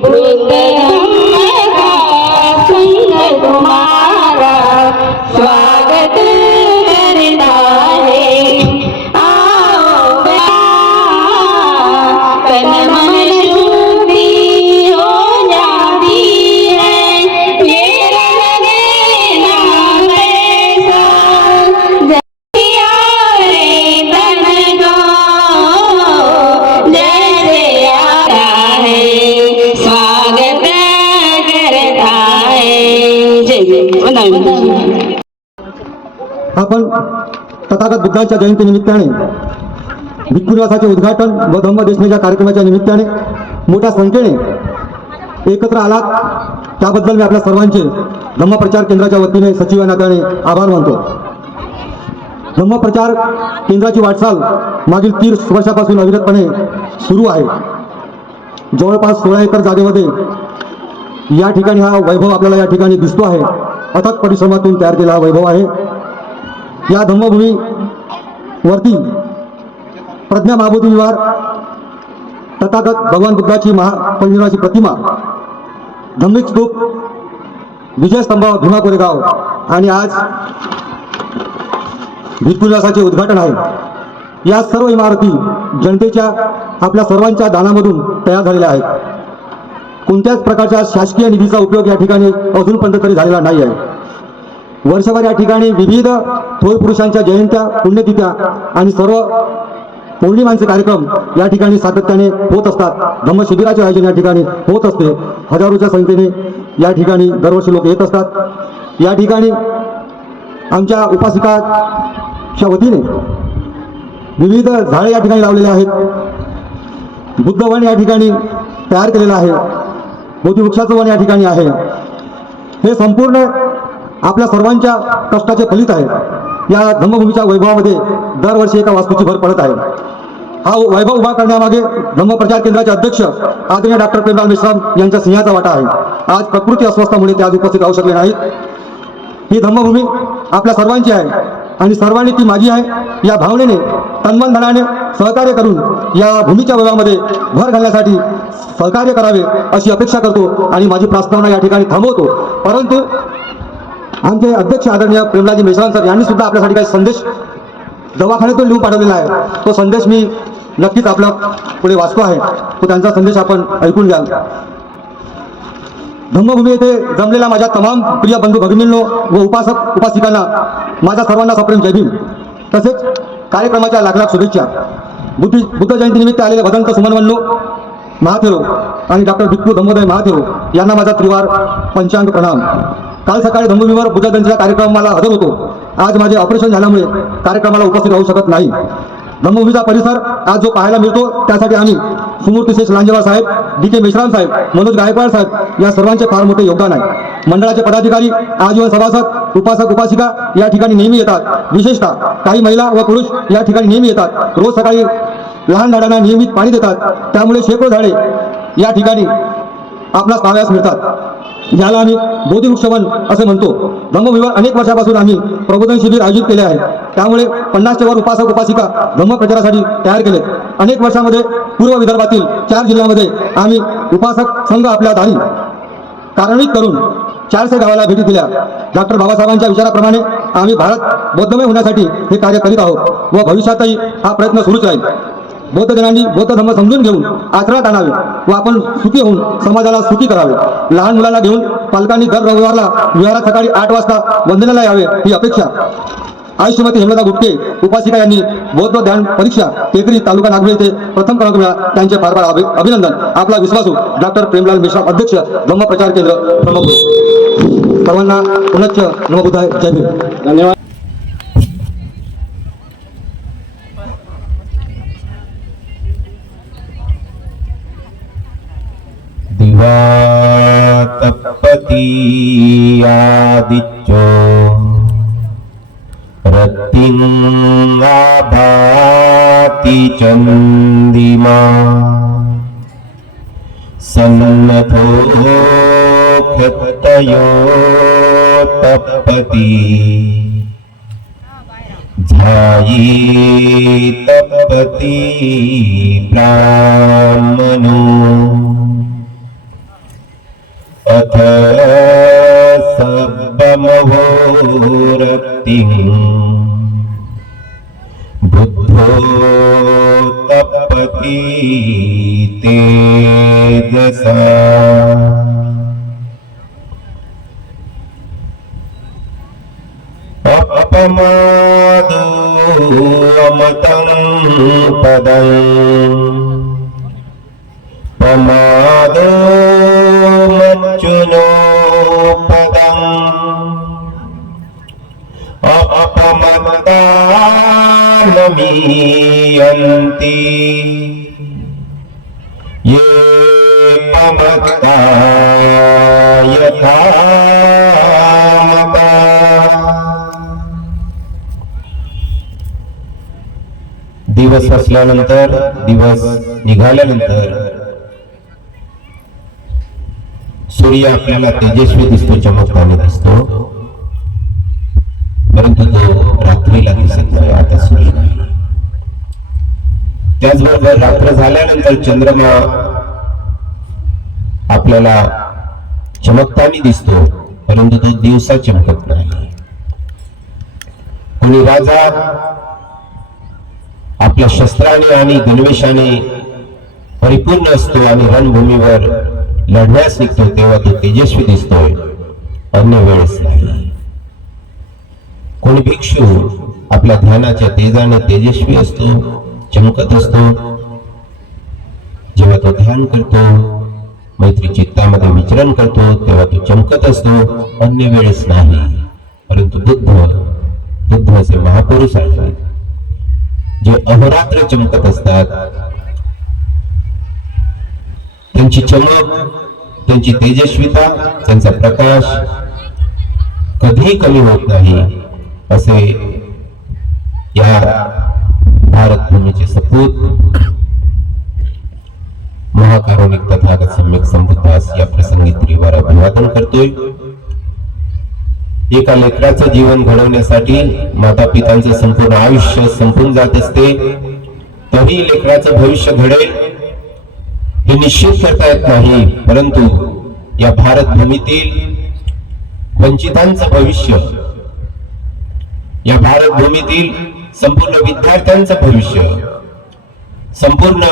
बुद्ध धम्म का संग तुम्हारा स्वागत करता है। आओ तन मन शुद्धि हो जाती है, ये लगेगा ऐसा जैसे रे तन को जैसे आता है स्वागत करता है। जय जय। आपण तथागत बुद्धांच्या जयंतीनिमित्ताने भिक्खुनिवासाचे उद्घाटन व धम्मदेशनेच्या कार्यक्रमाच्या निमित्ताने मोठ्या संख्येने एकत्र आलात त्याबद्दल मी आपल्या सर्वांचे धम्मप्रचार केंद्राच्या वतीने सचिव या नात्याने आभार मानतो। धम्मप्रचार केंद्राची वाटचाल मागील 30 वर्षापासून अविरतपणे सुरू आहे। जवळपास 16 एकर जागेमध्ये या ठिकाणी हा वैभव आपल्याला या ठिकाणी दिसतो आहे। अथक परिश्रमातून तयार केलेला हा वैभव आहे। या धम्मभूमी वरती प्रज्ञा महाबोधी विहार, तथागत भगवान बुद्धाची महापरिनिर्वाणाची प्रतिमा, धम्मिक स्तूप, विजयस्तंभ भीमा कोरेगाव आणि आज भिक्खुनिवासाचे उद्घाटन आहे। या सर्व इमारती जनतेच्या आपल्या सर्वांच्या दानामधून तयार झालेल्या आहेत। कोणत्याच प्रकारच्या शासकीय निधीचा उपयोग या ठिकाणी अजूनपर्यंत तरी झालेला नाही आहे। वर्षभर या ठिकाणी विविध थोर पुरुषांच्या जयंत्या, पुण्यतिथ्या आणि सर्व पौर्णिमांचे कार्यक्रम या ठिकाणी सातत्याने होत असतात। धम्म शिबिराचे आयोजन या ठिकाणी होत असते। हजारोच्या संख्येने या ठिकाणी दरवर्षी लोक येत असतात। या ठिकाणी आमच्या उपासिकाच्या वतीने विविध झाडे या ठिकाणी लावलेले आहेत। बुद्धवन या ठिकाणी तयार केलेलं आहे। बोधिवृक्षाचं वन या ठिकाणी आहे। हे संपूर्ण आपल्या सर्वांच्या कष्टाचे फलित आहे। या धम्मभूमीच्या वैभवामध्ये दरवर्षी एका वास्तूची भर पडत आहे। हा वैभव उभा करण्यामागे धम्मप्रचार केंद्राचे अध्यक्ष आदरणीय डॉक्टर प्रेमलाल मेश्राम यांचा सिंहाचा वाटा आहे। आज प्रकृती अस्वस्थामुळे ते आज उपस्थित राहू शकले नाहीत। ही धम्मभूमी आपल्या सर्वांची आहे आणि सर्वांनी ती माझी आहे या भावनेने तन्मन धनाने सहकार्य करून या भूमीच्या वैभवामध्ये भर घालण्यासाठी सहकार्य करावे अशी अपेक्षा करतो आणि माझी प्रस्तावना या ठिकाणी थांबवतो। परंतु आमचे अध्यक्ष आदरणीय प्रेमलालजी मेश्राम सर यांनी सुद्धा आपल्यासाठी काही संदेश दवाखान्यातून लिहून पाठवलेला आहे। तो संदेश मी नक्कीच आपल्या पुढे वाचतो आहे। तो त्यांचा संदेश आपण ऐकून घ्याल। धम्मभूमी येथे जमलेल्या माझ्या तमाम प्रिय बंधू भगिनींनो व उपासक उपासिकांना माझ्या सर्वांना सप्रेम जय भीम। तसेच कार्यक्रमाच्या लाख लाख शुभेच्छा। बुद्ध जयंतीनिमित्त आलेले भदंत सुमनवन्नो महाथेरो आणि डॉक्टर भिक्खू धम्मोदय महाथेरो यांना माझा त्रिवार पंचांग प्रणाम। काल सकाळी धम्मभूमीवर बुद्ध जयंतीच्या कार्यक्रमाला हजर होतो। आज माझे ऑपरेशन झाल्यामुळे कार्यक्रमाला उपस्थित राहू शकत नाही। धम्मभूमीचा परिसर आज जो पाहायला मिळतो त्यासाठी आम्ही सुमूर्ती शेष लांजेवार साहेब, डी.के. मेश्राम साहेब, मनोज गायकवाड साहेब या सर्वांचे फार मोठे योगदान आहे। मंडळाचे पदाधिकारी, आजीवन सभासद, उपासक उपासिका या ठिकाणी नेहमी येतात। विशेषतः काही महिला व पुरुष या ठिकाणी नेहमी येतात। रोज सकाळी लहान झाडांना नियमित पाणी देतात। त्यामुळे शेकडो झाडे या ठिकाणी आपणास पाहावयास मिळतात, ज्याला आम्ही बोधिवृक्षवन असे म्हणतो। धम्मभूमीवर अनेक वर्षापासून आम्ही प्रबोधन शिबिर आयोजित केले आहे। त्यामुळे 50च्या वर उपासक उपासिका धम्म प्रचारासाठी तयार केले। अनेक वर्षांमध्ये पूर्व विदर्भातील 4 जिल्ह्यांमध्ये आम्ही उपासक संघ आपल्या दारी कार्यान्वित करून 400 गावाला भेटी दिल्या। डॉक्टर बाबासाहेबांच्या विचाराप्रमाणे आम्ही भारत बौद्धमय होण्यासाठी हे कार्य करीत आहोत व भविष्यातही हा प्रयत्न सुरूच राहील। बौद्ध जनांनी बौद्ध धर्म समजून घेऊन आचरणात आणावे व आपण सुखी होऊन समाजाला सुखी करावे। लहान मुलांना घेऊन पालकांनी दर रविवारला विहारात सकाळी 8 वाजता वंदनाला यावे ही अपेक्षा। आयुष्यमती हेमलता गुप्ते उपासिका यांनी बौद्ध ध्यान परीक्षा टेकरी तालुका नागपूर येथे प्रथम क्रमांक मिळाला, त्यांचे फार फार अभिनंदन। आपला विश्वासू डॉक्टर प्रेमलाल मेश्राम अध्यक्ष धम्म प्रचार केंद्र ब्रह्मपुरी। सर्वांना पुनश्च नमो बुद्धाय जय भीम। धन्यवाद। दिवातपति आदित्यो रत्तिंगाभाति चंदिमा सन्नतो खत्तयो तपति ध्याये तपति ब्राह्मणो अथ सब्बमहोरक्तिं बुद्धो तपति तेजसा अपमादो अमतं पदं पमादो मच्चुनो पदं अपमत्ता न मीयन्ति ये पमत्ता यथा मता। दिवस असल्यानंतर दिवस निघाल्यानंतर सूर्य आपल्याला तेजस्वी दिसतो, चमकताना दिसतो, परंतु तो रात्रीला दिसत नाही. आता सूर्य नाही. त्याचबरोबर रात्र झाल्यानंतर चंद्रमा आपल्याला चमकताना दिसतो, परंतु तो दिवसा चमकत नाही. कोणी राजा आपल्या शस्त्राने आणि गणवेशाने परिपूर्ण असतो आणि रणभूमीवर लढण्यास निघतो तेव्हा तो तेजस्वी दिसतोय, अन्य वेळेस नाही. कोणी भिक्षू आपल्या ध्यानाच्या तेजाने तेजस्वी असतो, चमकत असतो. जेव्हा तो ध्यान करतो, मैत्री चित्तामध्ये विचरण करतो, तेव्हा तो चमकत असतो, अन्य वेळेस नाही. परंतु बुद्ध असे महापुरुष आहेत जे अहोरात्र चमकत असतात. त्यांची चमक, त्यांची तेजस्विता, त्यांचा प्रकाश कधीही कमी होत नाही. असे या भारत भूमीचे सपूत महाकारुणिक तथागत सम्यक संबुद्धास या प्रसंगी त्रिवार अभिवादन करतोय. एका लेकराचं जीवन घडवण्यासाठी माता पितांचं संपूर्ण आयुष्य संपून जात असते, तरी लेकराचं भविष्य घडेल हे निश्चित करता येत नाही. परंतु या भारत भूमीतील वंचितांचं भविष्य, या भारत भूमीतील संपूर्ण विद्यार्थ्यांचं भविष्य, संपूर्ण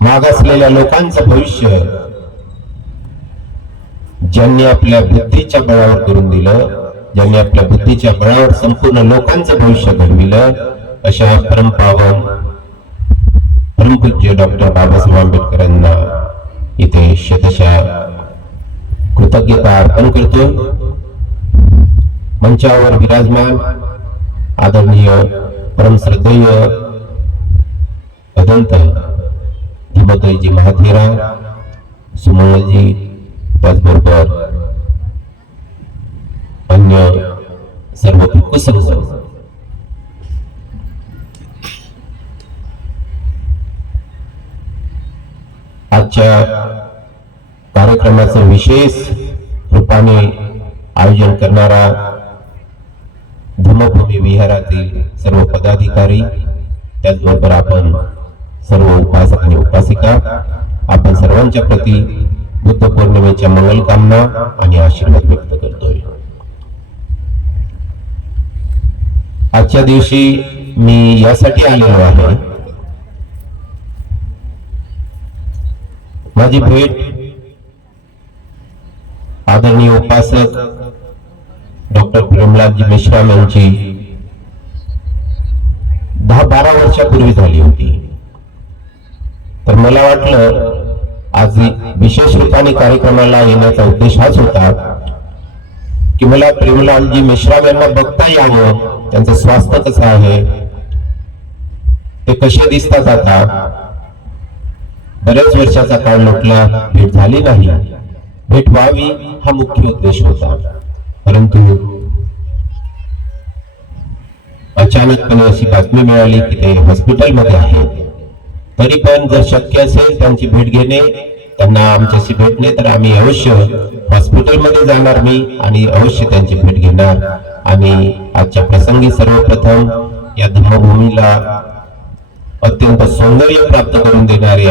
मागासलेल्या लोकांचं भविष्य ज्यांनी आपल्या बुद्धीच्या बळावर करून दिलं, ज्यांनी आपल्या बुद्धीच्या बळावर संपूर्ण लोकांचं भविष्य घडविलं, अशा परमपावन परमपूज्य डॉक्टर बाबासाहेब आंबेडकरांना इथे शतशः कृतज्ञता अर्पण करतो. मंचावर विराजमान आदरणीय परमश्रद्धेय अदंत धीमतोयजी महाथेरा, सुमंगलजी, त्याचबरोबर अन्य सर्व कुसंग आजच्या कार्यक्रमाचं विशेष रूपाने आयोजन करणारा धम्मभूमी विहारातील सर्व पदाधिकारी, त्याचबरोबर आपण सर्व उपासक आणि उपासिका, आपण सर्वांच्या प्रती बुद्ध पौर्णिमेच्या मंगल कामना आणि आशीर्वाद व्यक्त करतोय. आजच्या दिवशी मी यासाठी आलेलो आहे, माझी भेट आदरणीय उपासक डॉक्टर प्रेमलालजी मेश्राम यांची 10-12 वर्षापूर्वी झाली होती. तर मला वाटलं आज विशेष रूपाने कार्यक्रमाला येण्याचा उद्देश हाच होता की मला प्रेमलालजी मेश्राम यांना बघता यावं, त्यांचं स्वास्थ्य कसं आहे, ते कसे दिसतात. आता बऱ्याच वर्षाचा काळ लोटला, भेट झाली नाही. भेट व्हावी हा मुख्य उद्देश होता, परंतु अचानकपणे अशी बातमी मिळाली की ते हॉस्पिटलमध्ये आहेत. तरी पण जर शक्य असेल त्यांची भेट घेणे, त्यांना आमच्याशी भेटणे, तर आम्ही अवश्य हॉस्पिटलमध्ये जाणार मी आणि अवश्य त्यांची भेट घेणार. आणि आजच्या प्रसंगी सर्वप्रथम या धम्मभूमीला अत्यंत सौंदर्य प्राप्त करून देणारे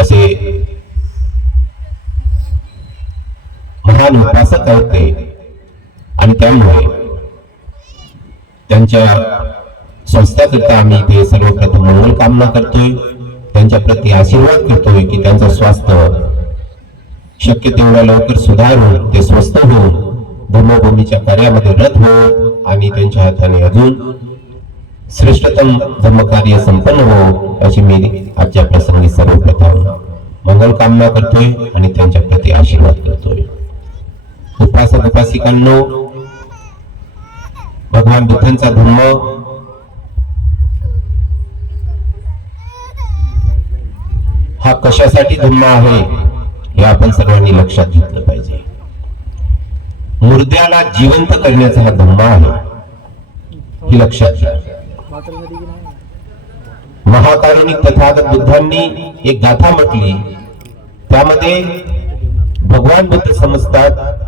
असे महान उपासक आहेत ते, आणि त्यामुळे त्यांच्या स्वास्थ्याकरिता आम्ही ते सर्वप्रथम मंगल कामना करतोय, त्यांच्या प्रती आशीर्वाद करतोय की त्यांचं स्वास्थ्य शक्य तेवढ्या लवकर सुधारून ते स्वस्थ होऊन धर्मभूमीच्या कार्यामध्ये रत हो आणि त्यांच्या हाताने अजून श्रेष्ठतम धर्मकार्य संपन्न हो अशी मी आजच्या प्रसंगी सर्वप्रथम मंगल कामना करतोय आणि त्यांच्या प्रती आशीर्वाद करतोय. उपासक उपासिकांनो, भगवान बुद्धांचा धम्म हा कशासाठी धम्म आहे हे आपण सर्वांनी लक्षात घेतलं पाहिजे. मुर्द्याला जिवंत करण्याचा हा धम्म आहे, हे लक्षात घ्या. महाकारुणिक तथागत बुद्धांनी एक गाथा म्हटली, त्यामध्ये भगवान बुद्ध समजतात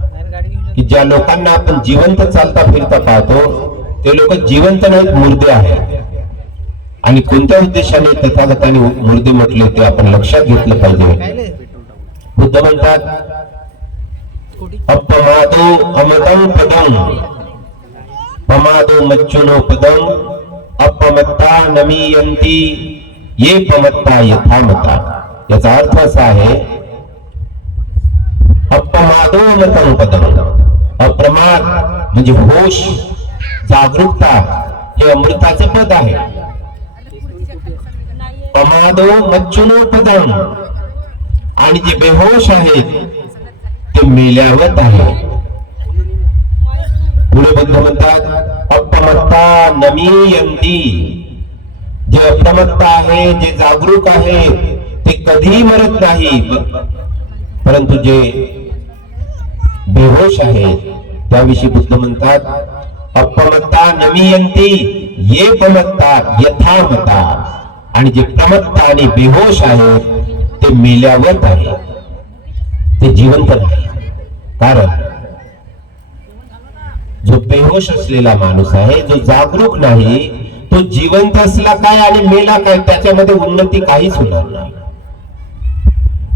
की ज्या लोकांना आपण जिवंत चालता फिरता पाहतो ते लोक जिवंत नाहीत, मुर्दे आहेत. आणि कोणत्या उद्देशाने तथागतांनी मुर्दे म्हटले ते आपण लक्षात घेतलं पाहिजे. बुद्ध म्हणतात, अपमादो अमदं पदं पमादो मच्चुनो पदं अपमत्ता नमीयंती ये पमत्ता यथामता. याचा अर्थ असा आहे, अपमादो अमदं पदं, अप्रमाद म्हणजे होश, जागरूकता हे अमृताचं पद आहे. पमादो मच्चुनो पदं, आणि जे बेहोश आहेत ते मेल्यावत आहे. पुढे बुद्ध म्हणतात, अपमत्ता नमीयंती, जे अप्रमत्ता आहे, जे जागरूक आहे ते कधीही मरत नाही, परंतु जे बेहोश आहेत त्याविषयी बुद्ध म्हणतात, अपमत्ता नमीयंती ये पमत्ता यथामता, आणि जे प्रमत्ता आणि बेहोश आहेत ते मेल्यावर आहे, ते जिवंत नाही. कारण जो बेहोश असलेला माणूस आहे, जो जागरूक नाही, तो जिवंत असला काय आणि मेला काय त्याच्यामध्ये उन्नती काहीच होणार नाही.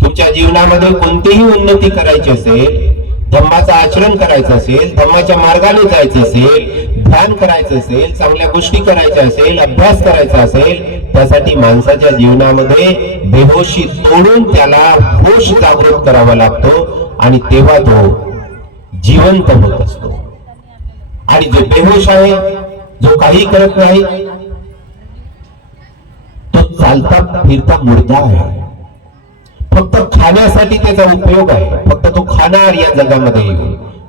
तुमच्या जीवनामध्ये कोणतीही उन्नती करायची असेल, धम्माचं आचरण करायचं असेल, धम्माच्या मार्गाने जायचं असेल, ध्यान करायचं असेल, चांगल्या गोष्टी करायच्या असेल, अभ्यास करायचा असेल, त्यासाठी माणसाच्या जीवनामध्ये बेहोशी तोडून त्याला होश जागृत करावा लागतो आणि तेव्हा तो जिवंत होत असतो. आणि जो बेहोश आहे, जो काही करत नाही, तो चालता फिरता मुर्दा आहे. फक्त खाण्यासाठी त्याचा उपयोग आहे, फक्त तो खाणार या जगामध्ये,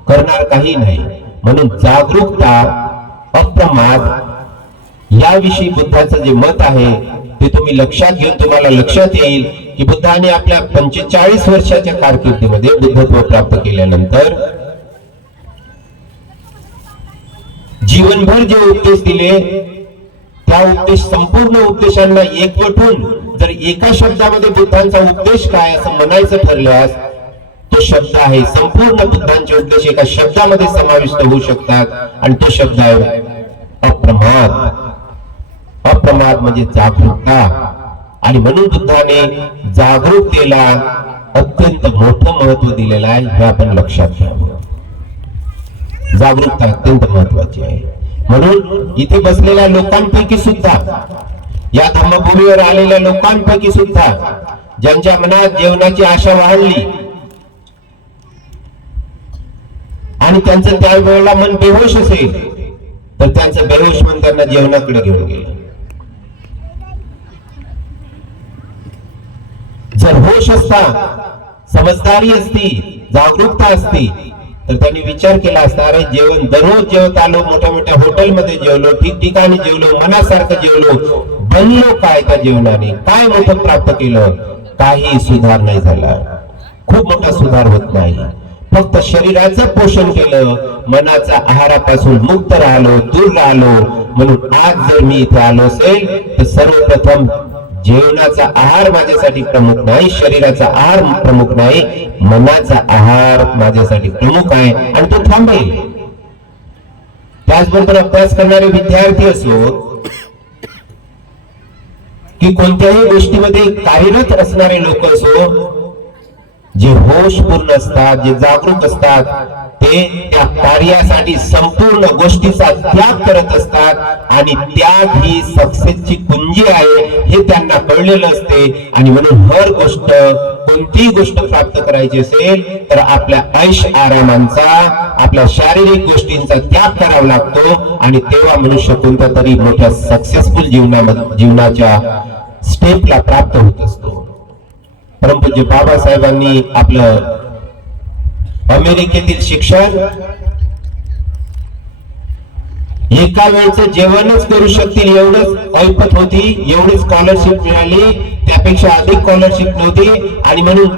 करणार काही नाही. म्हणून जागरूकता, अप्रमाद याविषयी बुद्धाचं जे मत आहे ते तुम्ही लक्षात घेऊन तुम्हाला लक्षात येईल की बुद्धाने आपल्या 45 वर्षाच्या कारकिर्दीमध्ये बुद्धत्व प्राप्त केल्यानंतर जीवनभर जे उपदेश दिले त्या उपदेश, संपूर्ण उपदेशांना एकवटून जर एका शब्दामध्ये बुद्धांचा उपदेश काय असं म्हणायचं ठरल्यास तो शब्द आहे, संपूर्ण बुद्धांचे उपदेश एका शब्दामध्ये समाविष्ट होऊ शकतात आणि तो शब्द आहे अप्रमाद. अप्रमाद म्हणजे जागरूकता. आणि म्हणून बुद्धाने जागरूकतेला अत्यंत मोठं महत्व दिलेलं आहे, हे आपण लक्षात घ्यावं. जागरूकता अत्यंत महत्वाची आहे. म्हणून इथे बसलेल्या लोकांपैकी सुद्धा, या धम्मभूमीवर आलेल्या लोकांपैकी सुद्धा ज्यांच्या मनात जेवणाची आशा वाढली आणि त्यांचं त्यावेळेला मन बेहोश असेल तर त्यांचं बेहोश मन त्यांना जेवणाकडे घेऊन गेलं. जर होश असता, समजदारी असती, जागरूकता असती तर त्यांनी विचार केला असता, अरे जेवण दररोज जेवत आलो, मोठ्या मोठ्या हॉटेलमध्ये जेवलो, ठिकठिकाणी जेवलो, मनासारखं जेवलो, बनलो काय त्या जेवणाने, काय मोठं प्राप्त केलं, काही सुधार नाही झाला, खूप मोठा सुधार होत नाही. फक्त शरीराचं पोषण केलं, मनाचा आहारापासून मुक्त राहिलो, दूर राहिलो. म्हणून आज जर मी इथे आलो असेल तर सर्वप्रथम जेवणाचा आहार माझ्यासाठी प्रमुख नाही, शरीराचा आहार प्रमुख नाही, मनाचा आहार माझ्यासाठी प्रमुख आहे आणि तो थांबेल. त्याचबरोबर अभ्यास करणारे विद्यार्थी असो की कोणत्याही गोष्टीमध्ये कार्यरत असणारे लोक असो, जे होशपूर्ण असतात, जे जागरूक असतात, ते त्या कार्यासाठी संपूर्ण गोष्टीचा त्याग करत असतात आणि त्याग ही सक्सेसची कुंजी आहे हे त्यांना कळलेलं असते. आणि म्हणून हर गोष्ट, कोणतीही गोष्ट प्राप्त करायची असेल तर आपल्या ऐश आरामांचा, आपल्या शारीरिक गोष्टींचा त्याग करावा लागतो आणि तेव्हा मनुष्य कोणत्या तरी मोठ्या सक्सेसफुल जीवनाच्या स्टेपला प्राप्त होत असतो. परमपूज्य बाबासाहेबांनी आपलं अमेरिकेतील शिक्षण एका वेळचं जेवणच करू शकतील एवढंच ऐपत होती, एवढी स्कॉलरशिप मिळाली, त्यापेक्षा अधिक स्कॉलरशिप नव्हती. आणि म्हणून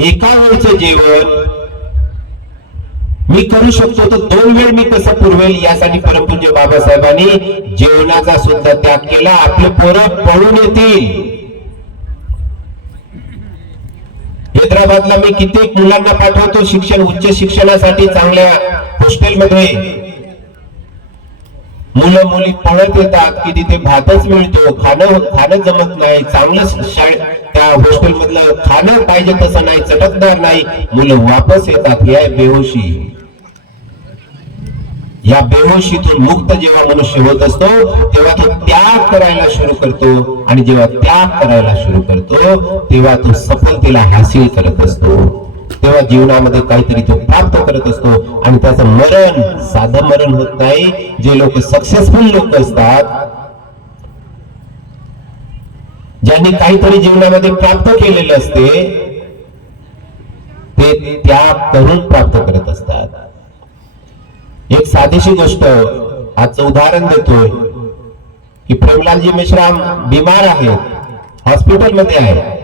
एका वेळचं जेवण मी करू शकतो तर 2 वेळ मी कसं पुरवेल यासाठी परमपूज्य बाबासाहेबांनी जेवणाचा सुद्धा त्याग केला. आपले पोरं पळून येतील. हैदराबादला मी कित्येक मुलांना पाठवतो शिक्षण, उच्च शिक्षणासाठी चांगल्या हॉस्टेलमध्ये. मुलं मुली पळत येतात की तिथे भातच मिळतो, खाणं जमत नाही, चांगलं त्या हॉस्टेल मधलं खाणं पाहिजे तसं नाही, चटकदार नाही, मुलं वापस येतात. ही आहे बेहोशी. या बेहोशीतून मुक्त जेव्हा मनुष्य होत असतो तेव्हा तो त्याग करायला सुरू करतो आणि जेव्हा त्याग करायला सुरू करतो तेव्हा तो सफलतेला हासिल करत असतो. तेव्हा जीवनामध्ये काहीतरी तो प्राप्त करत असतो आणि त्याचं मरण साधं मरण होत नाही. जे लोक सक्सेसफुल लोक असतात, ज्यांनी काहीतरी जीवनामध्ये प्राप्त केलेलं असते, ते त्याग करून प्राप्त करत असतात. एक साधीशी गोष्ट आजचं उदाहरण देतोय की प्रेमलालजी मेश्राम बिमार आहेत, हॉस्पिटलमध्ये आहे.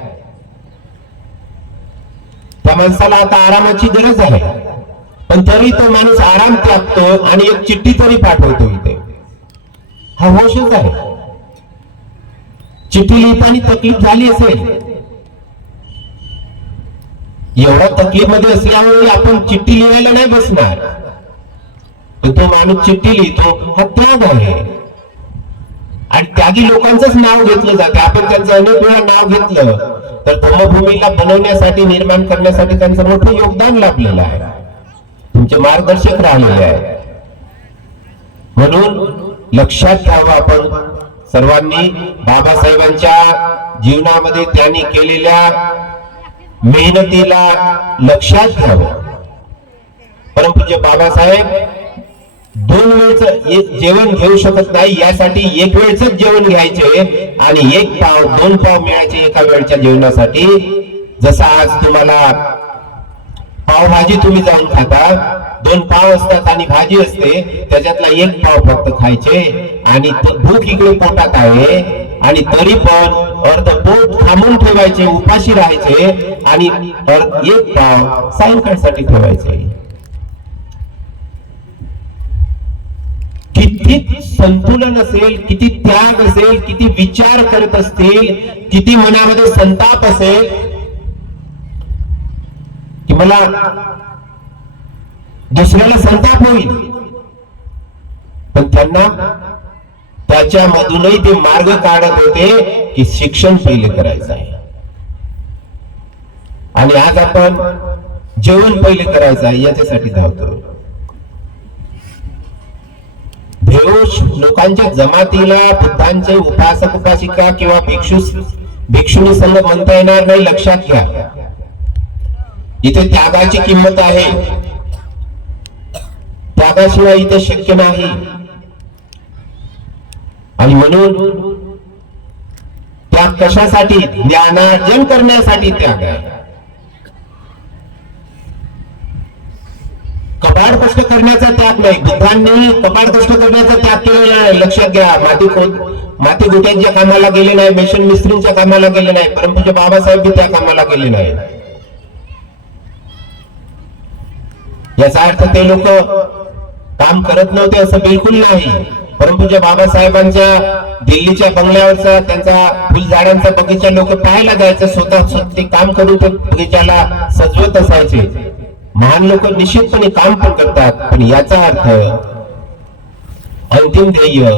त्या माणसाला आता आरामाची गरज आहे, पण तरी तो माणूस आराम त्यागतो आणि एक चिठ्ठी तरी पाठवतो इथे. हा होशच आहे. चिठ्ठी लिहिताना तकलीफ झाली असेल, एवढा तकलीफ मध्ये असल्यावर आपण चिठ्ठी लिहायला नाही बसणार, पण तो माणूस चिठ्ठी लिहितो. हा त्याग आहे. आणि त्यागी लोकांचंच नाव घेतलं जाते. आपण त्यांचं अनेक वेळा नाव घेतलं तर धम्मभूमीला बनवण्यासाठी, निर्माण करण्यासाठी त्यांचं मोठं योगदान लाभलेलं आहे, तुमचे मार्गदर्शक राहिलेले आहे. म्हणून लक्षात घ्यावं आपण सर्वांनी बाबासाहेबांच्या जीवनामध्ये त्यांनी केलेल्या मेहनतीला लक्षात घ्यावं. परमपूज्य बाबासाहेब 2 वेळचं जेवण घेऊ शकत नाही, यासाठी 1 वेळच जेवण घ्यायचे आणि 1 पाव 2 पाव मिळायचे एका वेळच्या जेवणासाठी. जसं आज तुम्हाला पावभाजी तुम्ही जाऊन खाता, 2 पाव असतात आणि भाजी असते, त्याच्यातला 1 पाव फक्त खायचे आणि भूक इकडे पोटात आहे आणि तरी पण अर्ध पोट थांबून ठेवायचे, उपाशी राहायचे आणि 1 पाव सायंकाळसाठी ठेवायचे. किती संतुलन असेल, किती त्याग असेल, किती विचार करत असतील, किती मनामध्ये संताप असेल की मला दुसऱ्याला संताप होईल, पण त्यांना त्याच्यामधूनही ते मार्ग काढत होते की शिक्षण पहिले करायचं आहे आणि आज आपण जेवण पहिले करायचं आहे याच्यासाठी धावतो. बेहोश लोकांच्या जमातीला बुद्धांचे उपासक उपासिका किंवा भिक्षुनी संघ म्हणता येणार नाही. लक्षात घ्या, इथे त्यागाची किंमत आहे, त्यागाशिवाय इथे शक्य नाही. आणि म्हणून त्याग कशासाठी? ज्ञानार्जन करण्यासाठी त्याग आहे. कबाड कष्ट करण्याचा त्याग नाही. बुद्धांनी कबाड कष्ट करण्याचा त्याग केलेला नाही. लक्षात घ्या, माती गुट्यांच्या कामाला गेले नाही, मेशन मिस्त्रींच्या कामाला गेले नाही, परमपूज्य बाबासाहेब बी त्या कामाला गेले नाही. याचा अर्थ ते लोक काम करत नव्हते असं बिलकुल नाही. परमपूज्य बाबासाहेबांच्या दिल्लीच्या बंगल्यावरचा त्यांचा फुलझाडांचा बगीचा लोक पाहायला जायचं, स्वतः ते काम करून ते बगीचाला सजवत असायचे. महान लोक निश्चितपणे काम पण करतात, पण याचा अर्थ अंतिम ध्येय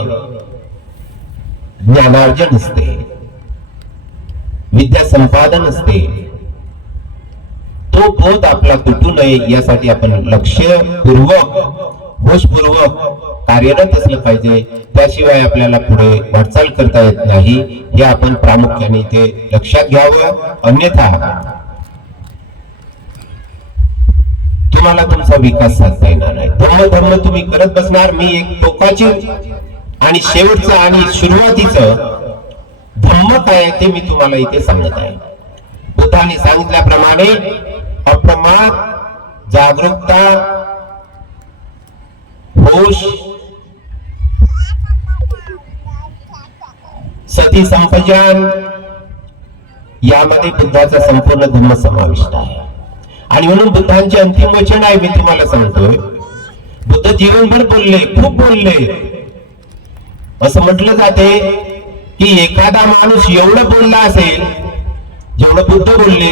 ज्ञानार्जन असते, विद्या संपादन असते. तो बोध आपला तुटू नये यासाठी आपण लक्षपूर्वक होशपूर्वक कार्यरत असलं पाहिजे. त्याशिवाय आपल्याला पुढे वाटचाल करता येत नाही, हे आपण प्रामुख्याने इथे लक्षात घ्यावं. अन्यथा तुम्हाला तुमचा विकास साधता येणार नाही. धर्म तुम्ही करत बसणार. मी एक टोकाची आणि शेवटचं आणि सुरुवातीचं धम्म काय ते मी तुम्हाला इथे सांगत आहे. बुद्धाने सांगितल्याप्रमाणे अप्रमाद, जागरूकता, होश, सती संपजन यामध्ये बुद्धाचा संपूर्ण धम्म समाविष्ट आहे. आणि म्हणून बुद्धांचे अंतिम वचन आहे, मी तुम्हाला सांगतोय. बुद्ध जीवनभर बोलले, खूप बोलले. असं म्हटलं जाते की एखादा माणूस एवढं बोलला असेल जेवढं बुद्ध बोलले,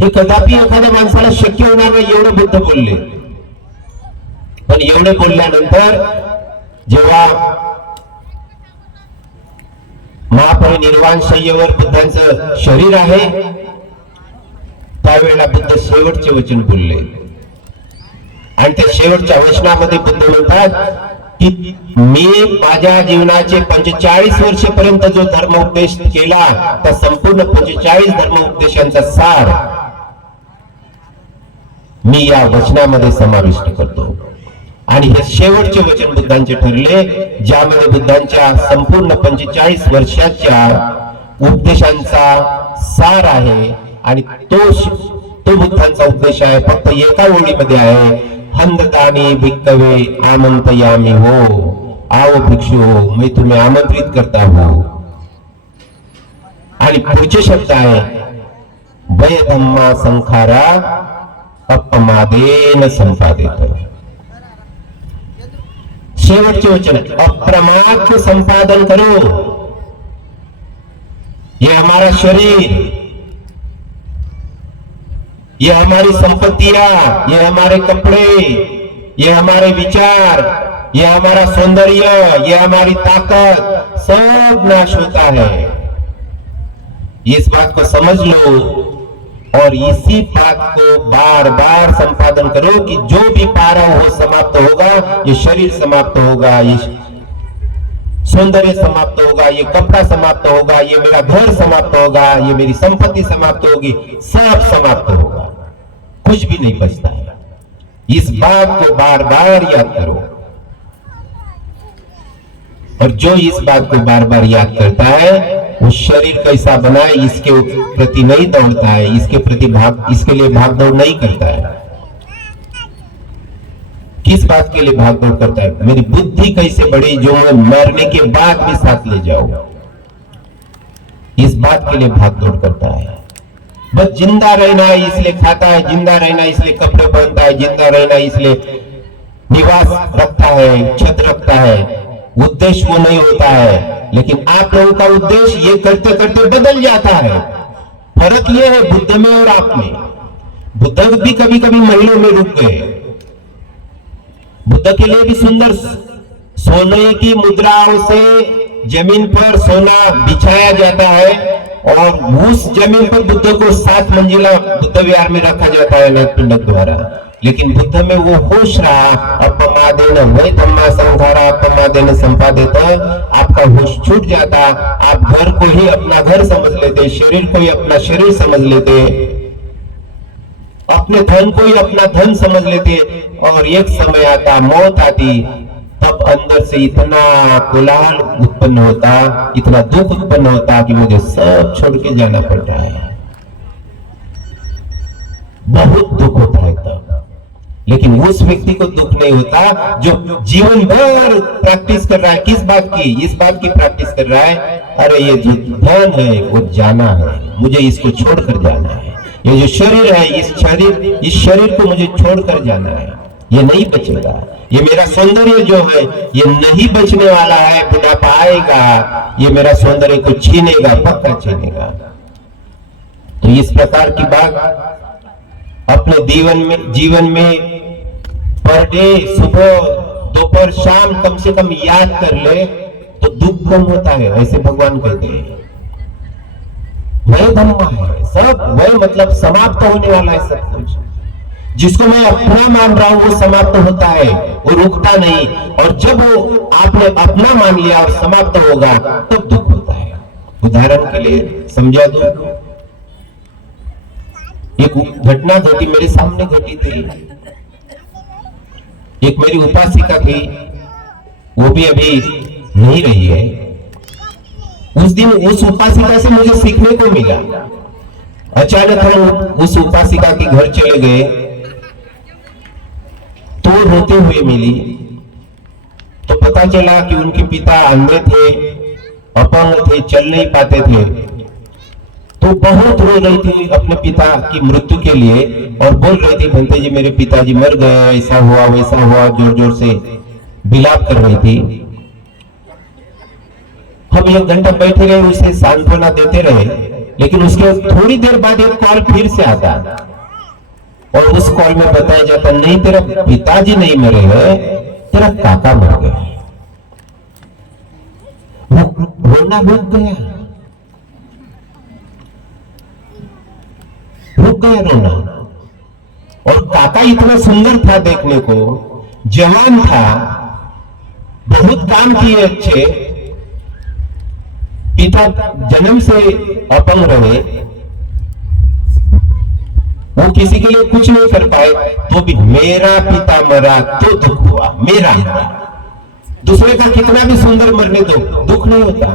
हे कदापि एखाद्या माणसाला शक्य होणार नाही एवढं बुद्ध बोलले. पण एवढे बोलल्यानंतर जेव्हा महापरिनिर्वाण शय्येवर बुद्धांचं शरीर आहे, त्यावेळेला बुद्ध शेवटचे वचन बोलले. आणि त्या शेवटच्या वचनामध्ये बुद्ध म्हणतात की मी माझ्या जीवनाचे 45 वर्षेपर्यंत जो धर्मोपदेश केला, त्या संपूर्ण 45 धर्मोपदेशांचा सार मी या वचनामध्ये समाविष्ट करतो. आणि हे शेवटचे वचन बुद्धांचे ठरले, ज्यामध्ये बुद्धांच्या संपूर्ण 45 वर्षाच्या उपदेशांचा सार आहे. आणि तो बुद्धांचा उपदेश आहे, फक्त एका ओळीमध्ये आहे, हंदतानी भिक्कवे आमंत्रयामी हो, आओ भिक्षु हो, मैं तुम्हें आमंत्रित करता हूं. आणि पुढचे शब्द आहे, वय धम्मा संखारा अपमादेन संपादित. शेवटचे वचन, अप्रमाद के संपादन करो. ये हमारा शरीर, ये हमारी संपत्तियां, ये हमारे कपड़े, ये हमारे विचार, ये हमारा सौंदर्य, ये हमारी ताकत, सब नाश होता है. इस बात को समझ लो और इसी बात को बार बार संपादन करो कि जो भी पा रहा हो समाप्त होगा, ये शरीर समाप्त होगा, ये सौंदर्य समाप्त होगा, ये कपड़ा समाप्त होगा, ये मेरा घर समाप्त होगा, ये मेरी संपत्ति समाप्त होगी, सब समाप्त होगा, कुछ भी नहीं बचता है. इस बात को बार बार याद करो. और जो इस बात को बार बार याद करता है, वो शरीर कैसा बना है इसके प्रति नहीं दौड़ता है, इसके लिए भागदौड़ नहीं करता है. किस बात के लिए भागदौड़ करता है? मेरी बुद्धि कैसे बढ़े जो मैं मरने के बाद भी साथ ले जाऊं, इस बात के लिए भागदौड़ करता है. बस जिंदा रहना है इसलिए खाता है, जिंदा रहना है इसलिए कपड़े पहनता है, जिंदा रहना है इसलिए निवास रखता है, छत रखता है. उद्देश्य वो नहीं होता है. लेकिन आप लोगों का उद्देश्य ये करते करते बदल जाता है. फर्क ये है बुद्ध में और आप में. बुद्ध भी कभी कभी महीनों में रुक गए. बुद्ध के लिए भी सुंदर सोने की मुद्राओं से जमीन पर सोना बिछाया जाता है और उस जमीन पर बुद्ध को 7 मंजिला बुद्ध विहार में रखा जाता है नाथपिंडक द्वारा. लेकिन बुद्ध में वो होश रहा, अपमादेन वै धम्मा संखारा अपमादेन संपादित. आपका होश छूट जाता, आप घर को ही अपना घर समझ लेते, शरीर को ही अपना शरीर समझ लेते, अपने धन को ही अपना धन समझ लेते. और एक समय आता, मौत आती, तब अंदर से इतना कोलाहल उत्पन्न होता, इतना दुख उत्पन्न होता कि मुझे सब छोड़ के जाना पड़ रहा है. बहुत दुख होता है तब. लेकिन उस व्यक्ति को दुख नहीं होता जो जीवन भर प्रैक्टिस कर रहा है. किस बात की? इस बात की प्रैक्टिस कर रहा है, अरे ये जो धन है वो जाना है, मुझे इसको छोड़कर जाना है. ये जो शरीर है, इस शरीर को मुझे छोड़कर जाना है, ये नहीं बचेगा. ये मेरा सौंदर्य जो है ये नहीं बचने वाला है. बुढ़ापा आएगा, ये मेरा सौंदर्य को छीनेगा, पक्का छीनेगा. तो इस प्रकार की बात अपने जीवन में पर डे, सुबह दोपहर शाम कम से कम याद कर ले तो दुख कम होता है, ऐसे भगवान कहते हैं. वह धम्मा है, सब वह मतलब समाप्त होने वाला है सब कुछ। जिसको मैं अपना मान रहा हूं वो समाप्त होता है, वो रुकता नहीं। और जब वो आपने अपना मान लिया और समाप्त होगा तब दुख होता है। उदाहरण के लिए समझा दो, एक घटना घटी, मेरे सामने घटी थी। एक मेरी उपासिका थी, वो भी अभी नहीं रही है। उस दिन उस उपासिका से मुझे सीखने को मिला। अचानक हम उस उपासिका के घर चले गए तो रोते हुए मिली। तो पता चला कि उनके पिता अंधे थे, अपंग थे, चल नहीं पाते थे। तो बहुत रो रही थी अपने पिता की मृत्यु के लिए और बोल रही थी, भंते जी मेरे पिताजी मर गए, ऐसा हुआ वैसा हुआ, जोर जोर से विलाप कर रही थी। हम 1 घंटा बैठे रहे, उसे सांत्वना देते रहे, लेकिन उसके थोड़ी देर बाद एक कॉल फिर से आता और उस कॉल में बताया जाता, नहीं तेरा पिताजी नहीं मरे हैं, तेरा काका मर गया। रोना रुक गया रोना। और काका इतना सुंदर था देखने को, जवान था, बहुत काम किए अच्छे। पिता जन्म से अपंग रहे, वो किसी के लिए कुछ नहीं कर पाए, तो भी मेरा पिता मरा तो दुख हुआ, मेरा मरा। दूसरे का कितना भी सुंदर मरने दो, दुख नहीं होता।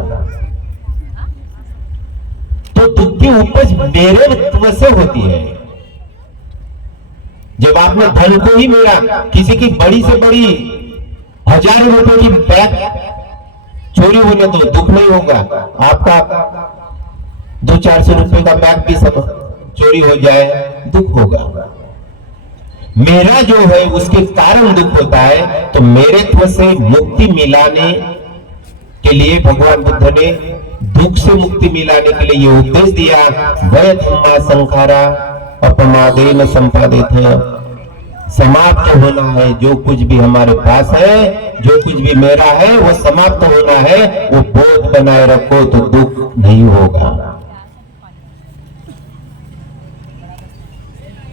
तो दुख की उपज मेरे वजह से होती है। जब आपने धन को ही मेरा, किसी की बड़ी से बड़ी 1000 रुपए की बैग चोरी होने दो, दुख नहीं होगा। आपका 200-400 रुपए का बैग भी सब चोरी हो जाए, दुख होगा। मेरा जो है उसके कारण दुख होता है। तो मेरे से मुक्ति मिलाने के लिए भगवान बुद्ध ने दुख से मुक्ति मिलाने के लिए ये उपदेश दिया, वह धम्मा संखारा अपमादेन संपादित है। समाप्त होना है, जो कुछ भी हमारे पास है, जो कुछ भी मेरा है वो समाप्त होना है। वो बोध बनाए रखो तो दुख नहीं होगा।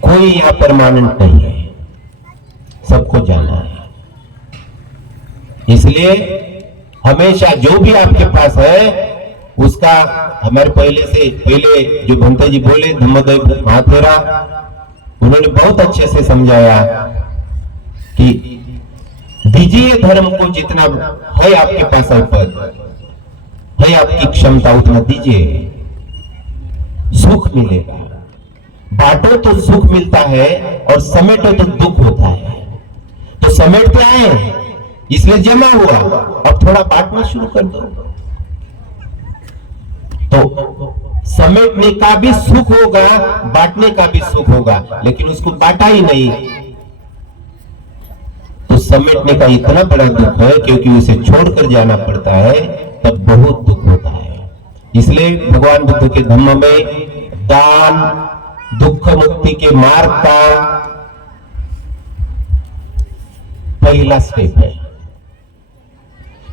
कोई यहां परमानेंट नहीं है, सबको जाना है। इसलिए हमेशा जो भी आपके पास है उसका, हमारे पहले जो भंते जी बोले धम्मोदय महाथेरा, उन्होंने बहुत अच्छे से समझाया कि दीजिए धर्म को, जितना है आपके पास पद है, आपकी क्षमता उतना दीजिए, सुख मिलेगा। बांटो तो सुख मिलता है और समेटो तो दुख होता है। तो समेटते आए इसलिए जमा हुआ, अब थोड़ा बांटना शुरू कर दो तो समेटने का भी सुख होगा, बांटने का भी सुख होगा। लेकिन उसको बांटा ही नहीं तो समेटने का इतना बड़ा दुख है, क्योंकि उसे छोड़कर जाना पड़ता है, तब बहुत दुख होता है। इसलिए भगवान बुद्ध के धम्म में दान दुख मुक्ति के मार्ग का पहला स्टेप है।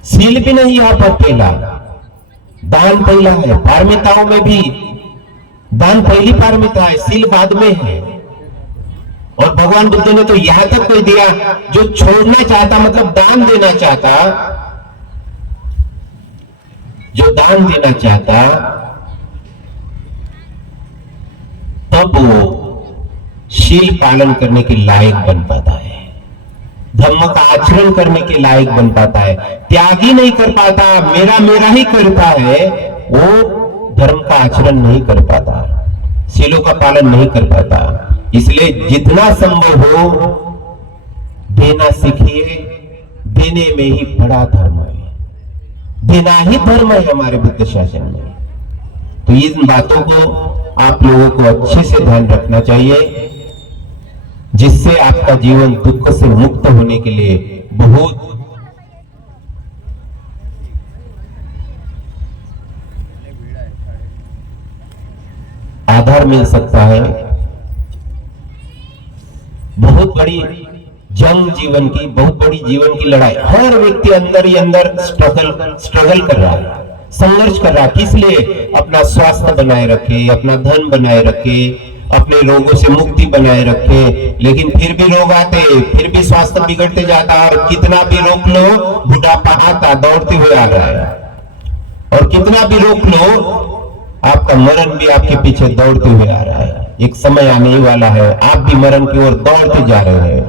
सील भी नहीं यहां पर पहला, दान पहला है। पारमिताओं में भी दान पहली पारमिता है, सील बाद में है। और भगवान बुद्ध ने तो यहां तक कह दिया, जो छोड़ना चाहता मतलब दान देना चाहता, जो दान देना चाहता, तब वो शील पालन करने के लायक बन पाता है, धम्म का आचरण करने के लायक बन पाता है। त्यागी नहीं कर पाता, मेरा मेरा ही करता है, वो धर्म का आचरण नहीं कर पाता, शीलों का पालन नहीं कर पाता। इसलिए जितना संभव हो देना सीखिए, देने में ही बड़ा धर्म है, देना ही धर्म है हमारे बुद्ध शासन में। तो इन बातों को आप लोगों को अच्छे से ध्यान रखना चाहिए, जिससे आपका जीवन दुख से मुक्त होने के लिए बहुत आधार मिल सकता है। बहुत बड़ी जंग जीवन की, बहुत बड़ी जीवन की लड़ाई, हर व्यक्ति अंदर ही अंदर स्ट्रगल कर रहा है, संघर्ष कर रहा, किस लिए? अपना स्वास्थ्य बनाए रखे, अपना धन बनाए रखे, अपने रोगों से मुक्ति बनाए रखे। लेकिन फिर भी रोग आते, फिर भी स्वास्थ्य बिगड़ते जाता, और कितना भी रोक लो बुढ़ापा आता, दौड़ते हुए आ रहा है। और कितना भी रोक लो आपका मरण भी आपके पीछे दौड़ते हुए आ रहा है। एक समय आने ही वाला है, आप भी मरण की ओर दौड़ते जा रहे हैं।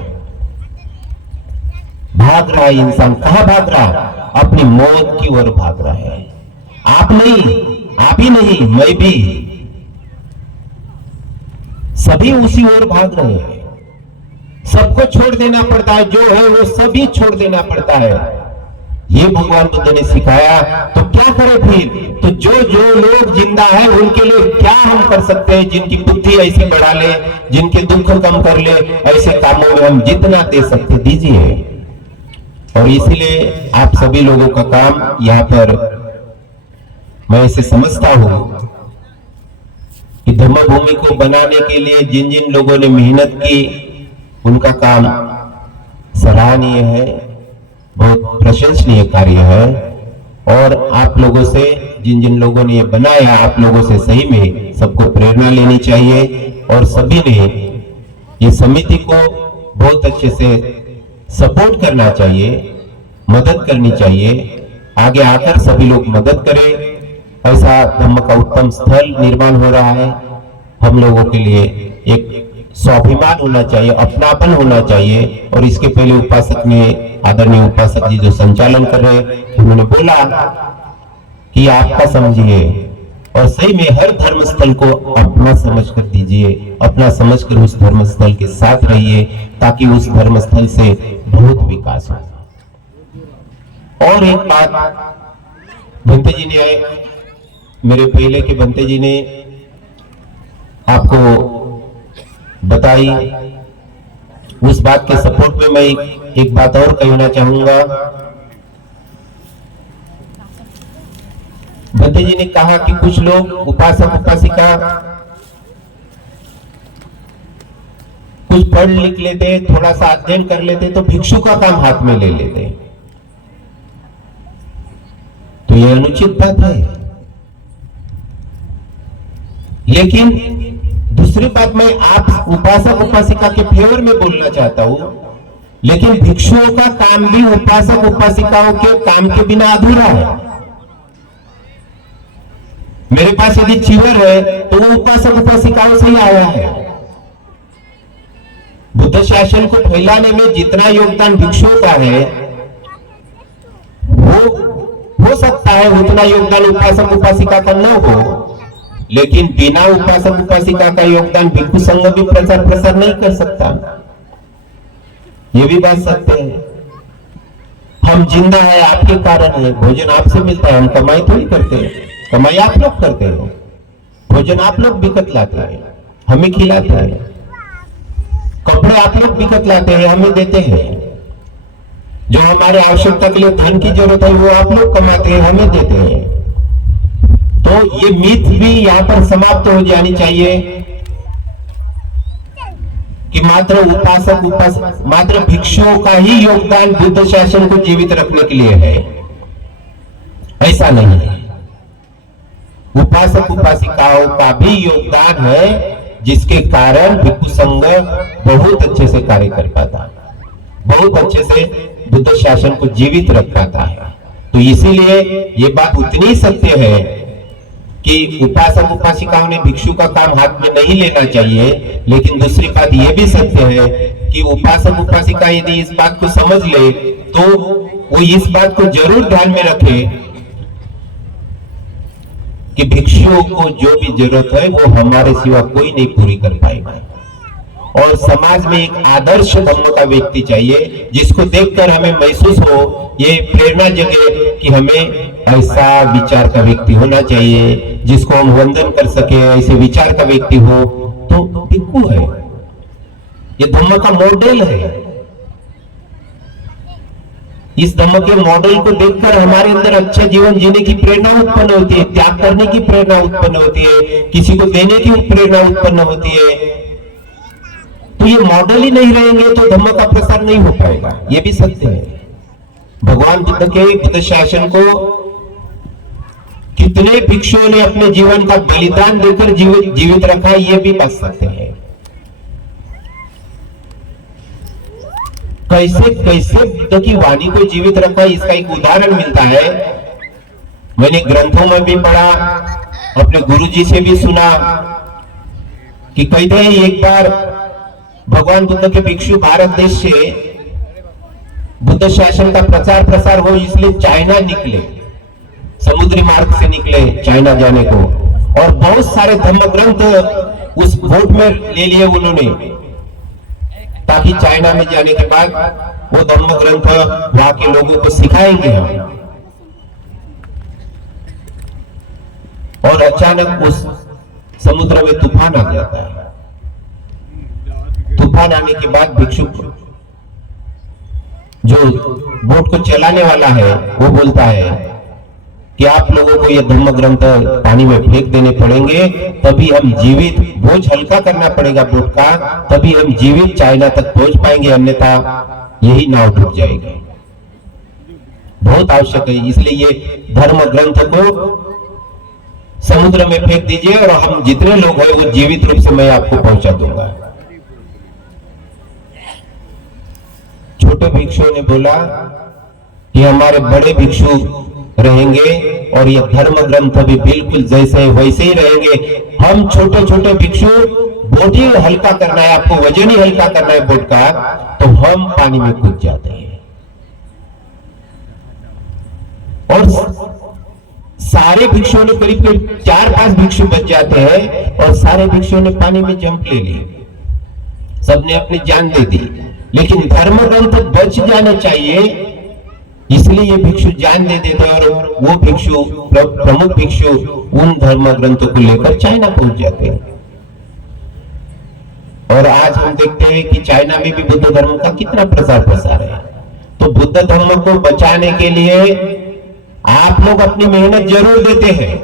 भाग रहा है इंसान, कहां भाग रहा है? अपनी मौत की ओर भाग रहा है। आप नहीं, आप ही नहीं, मैं भी, सभी उसी ओर भाग रहे हैं। सबको छोड़ देना पड़ता है, जो है वो सभी छोड़ देना पड़ता है। ये भगवान बुद्ध ने सिखाया। तो क्या करें फिर? तो जो जो लोग जिंदा है उनके लिए क्या हम कर सकते हैं? जिनकी बुद्धि ऐसी बढ़ा ले, जिनके दुख कम कर ले, ऐसे कामों में हम जितना दे सकते दीजिए। और इसीलिए आप सभी लोगों का काम यहाँ पर मैं इसे समझता हूं कि धम्मभूमि को बनाने के लिए जिन जिन लोगों ने मेहनत की उनका काम सराहनीय है, बहुत प्रशंसनीय कार्य है। और आप लोगों से, जिन जिन लोगों ने ये बनाया, आप लोगों से सही में सबको प्रेरणा लेनी चाहिए। और सभी ने ये समिति को बहुत अच्छे से सपोर्ट करना चाहिए, मदद करनी चाहिए। आगे आकर सभी लोग मदद करें। ऐसा धम्म का उत्तम स्थल निर्माण हो रहा है। हम लोगों के लिए एक स्वाभिमान होना चाहिए, अपनापन होना चाहिए। और इसके पहले उपासक ने, आदरणीय उपासक जी जो संचालन कर रहे हैं, उन्होंने बोला कि आपका समझिए और सही में हर धर्म स्थल को अपना समझकर दीजिए, अपना समझकर उस धर्म स्थल के साथ रहिए, ताकि उस धर्म स्थल से बहुत विकास हो। और एक बात भंते जी ने, मेरे पहले के भंते जी ने आपको बताई, उस बात के सपोर्ट में मैं एक बात और कहना चाहूंगा। भंते जी ने कहा कि कुछ लोग उपासक उपासिका कुछ पढ़ लिख लेते, थोड़ा सा अध्ययन कर लेते तो भिक्षु का काम हाथ में ले लेते। तो यह अनुचित बात है। लेकिन दूसरी बात, मैं आप उपासक उपासिका के फेवर में बोलना चाहता हूं, लेकिन भिक्षुओं का काम भी उपासक उपासिकाओं के काम के बिना अधूरा है। मेरे पास यदि चीवर है तो वो उपासक उपासिकाओं से ही आया है। बुद्ध शासन को फैलाने में जितना योगदान भिक्षुओं का है, वो हो सकता है उतना योगदान उपासक उपासिका का न हो। लेकिन बिना उपासक उपासिका का योगदान भिक्षु संघ भी प्रचार प्रसार नहीं कर सकता। ये भी बात सत्य है। हम जिंदा है आपके कारण है, भोजन आपसे मिलता है, हम कमाई थोड़ी करते हैं, कमाई आप लोग करते हैं, भोजन आप लोग बिकत लाते हैं, हमें खिलाते हैं, कपड़े आप लोग बिकत लाते हैं, हमें देते हैं, जो हमारे आवश्यकता के लिए धन की जरूरत है वो आप लोग कमाते हैं, हमें देते हैं। तो ये मिथ भी यहाँ पर समाप्त हो जानी चाहिए कि मात्र मात्र भिक्षुओं का ही योगदान बुद्ध शासन को जीवित रखने के लिए है, ऐसा नहीं है। उपासक उपासिकाओं का भी योगदान है, जिसके कारण भिक्षु संघ बहुत अच्छे से कार्य कर पाता, बहुत अच्छे से बुद्ध शासन को जीवित रख पाता है। तो इसीलिए ये बात उतनी सत्य है कि उपासक उपासिकाओं ने भिक्षु का काम हाथ में नहीं लेना चाहिए। लेकिन दूसरी बात यह भी सत्य है कि उपासक उपासिका यदि इस बात को समझ ले तो वो इस बात को जरूर ध्यान में रखे कि भिक्षुओं को जो भी जरूरत है वो हमारे सिवा कोई नहीं पूरी कर पाएगा। और समाज में एक आदर्श धर्म का व्यक्ति चाहिए, जिसको देखकर हमें महसूस हो, ये प्रेरणा जगे कि हमें ऐसा विचार का व्यक्ति होना चाहिए, जिसको हम वंदन कर सके, ऐसे विचार का व्यक्ति हो तो भिक्षु है। ये धर्म का मॉडल है। इस धर्म के मॉडल को देखकर हमारे अंदर अच्छा जीवन जीने की प्रेरणा उत्पन्न होती है, त्याग करने की प्रेरणा उत्पन्न होती है, किसी को देने की प्रेरणा उत्पन्न होती है। तो ये मॉडल ही नहीं रहेंगे तो धर्म का प्रसार नहीं हो पाएगा। ये भी सत्य है। भगवान बुद्ध के बुद्ध शासन को कितने भिक्षुओं ने अपने जीवन का बलिदान देकर जीवित रखा है, ये भी बच सकते हैं। कैसे कैसे बुद्ध की वाणी को जीवित रखा, इसका एक उदाहरण मिलता है। मैंने ग्रंथों में भी पढ़ा, अपने गुरुजी से भी सुना कि कहते हैं एक बार भगवान बुद्ध के भिक्षु भारत देश से बुद्ध शासन का प्रचार प्रसार हो, इसलिए चाइना निकले, समुद्री मार्ग से निकले चाइना जाने को, और बहुत सारे धर्म ग्रंथ उस बोट में ले लिए उन्होंने, ताकि चाइना में जाने के बाद वो धर्म ग्रंथ वहां के लोगों को सिखाएंगे हम। और अचानक उस समुद्र में तूफान आ जाता है। तूफान आने के बाद भिक्षु जो बोट को चलाने वाला है वो बोलता है कि आप लोगों को ये धर्म ग्रंथ पानी में फेंक देने पड़ेंगे, तभी हम जीवित, बोझ हल्का करना पड़ेगा बोट का, तभी हम जीवित चाइना तक पहुंच पाएंगे, अन्यथा यही नाव डूब जाएगी। बहुत आवश्यक है, इसलिए ये धर्म ग्रंथ को समुद्र में फेंक दीजिए और हम जितने लोग हैं वो जीवित रूप से मैं आपको पहुंचा दूंगा। छोटे भिक्षुओं ने बोला कि हमारे बड़े भिक्षु रहेंगे और ये धर्म ग्रंथ भी बिल्कुल जैसे है वैसे ही रहेंगे। हम छोटे छोटे भिक्षु, बोट ही हल्का करना है, आपको वजन ही हल्का करना है बोट का, तो हम पानी में कूद जाते हैं। और सारे भिक्षुओं ने करीब 4-5 भिक्षु बच जाते हैं और सारे भिक्षुओं ने पानी में जंप ले ली, सबने अपनी जान दे दी, लेकिन धर्म ग्रंथ बच जाने चाहिए, इसलिए ये भिक्षु जान दे देते और वो भिक्षु, प्रमुख भिक्षु उन धर्म ग्रंथों को लेकर चाइना पहुंच जाते हैं। और आज हम देखते हैं कि चाइना में भी बुद्ध धर्म का कितना प्रसार प्रसार है। तो बुद्ध धर्म को बचाने के लिए आप लोग अपनी मेहनत जरूर देते हैं,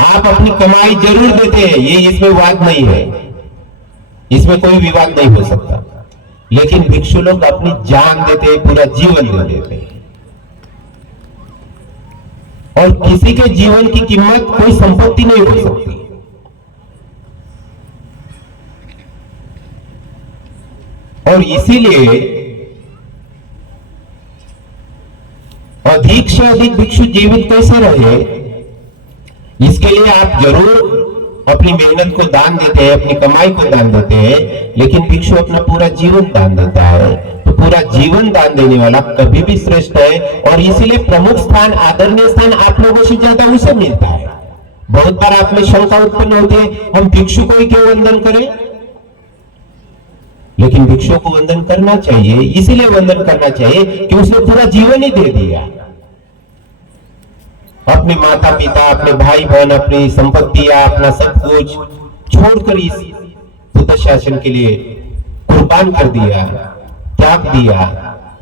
आप अपनी कमाई जरूर देते हैं, ये इसमें वाद नहीं है, इसमें कोई विवाद नहीं हो सकता, लेकिन भिक्षु लोग अपनी जान देते हैं, पूरा जीवन दे देते हैं। और किसी के जीवन की कीमत कोई संपत्ति नहीं हो सकती। और इसीलिए अधिक से अधिक भिक्षु जीवित कैसे रहे, इसके लिए आप जरूर अपनी मेहनत को दान देते हैं, अपनी कमाई को दान देते हैं, लेकिन भिक्षु अपना पूरा जीवन दान देता है। तो पूरा जीवन दान देने वाला कभी भी श्रेष्ठ है, और इसीलिए प्रमुख स्थान, आदरणीय स्थान आप लोगों से ज्यादा उसे मिलता है। बहुत बार आप में शंका उत्पन्न होती है, हम भिक्षु को ही क्यों वंदन करें? लेकिन भिक्षु को वंदन करना चाहिए, इसीलिए वंदन करना चाहिए कि उसने पूरा जीवन ही दे दिया, अपने माता पिता, अपने भाई बहन, अपनी संपत्तियां, अपना सब कुछ छोड़कर इस बुद्ध शासन के लिए कुर्बान कर दिया, त्याग दिया।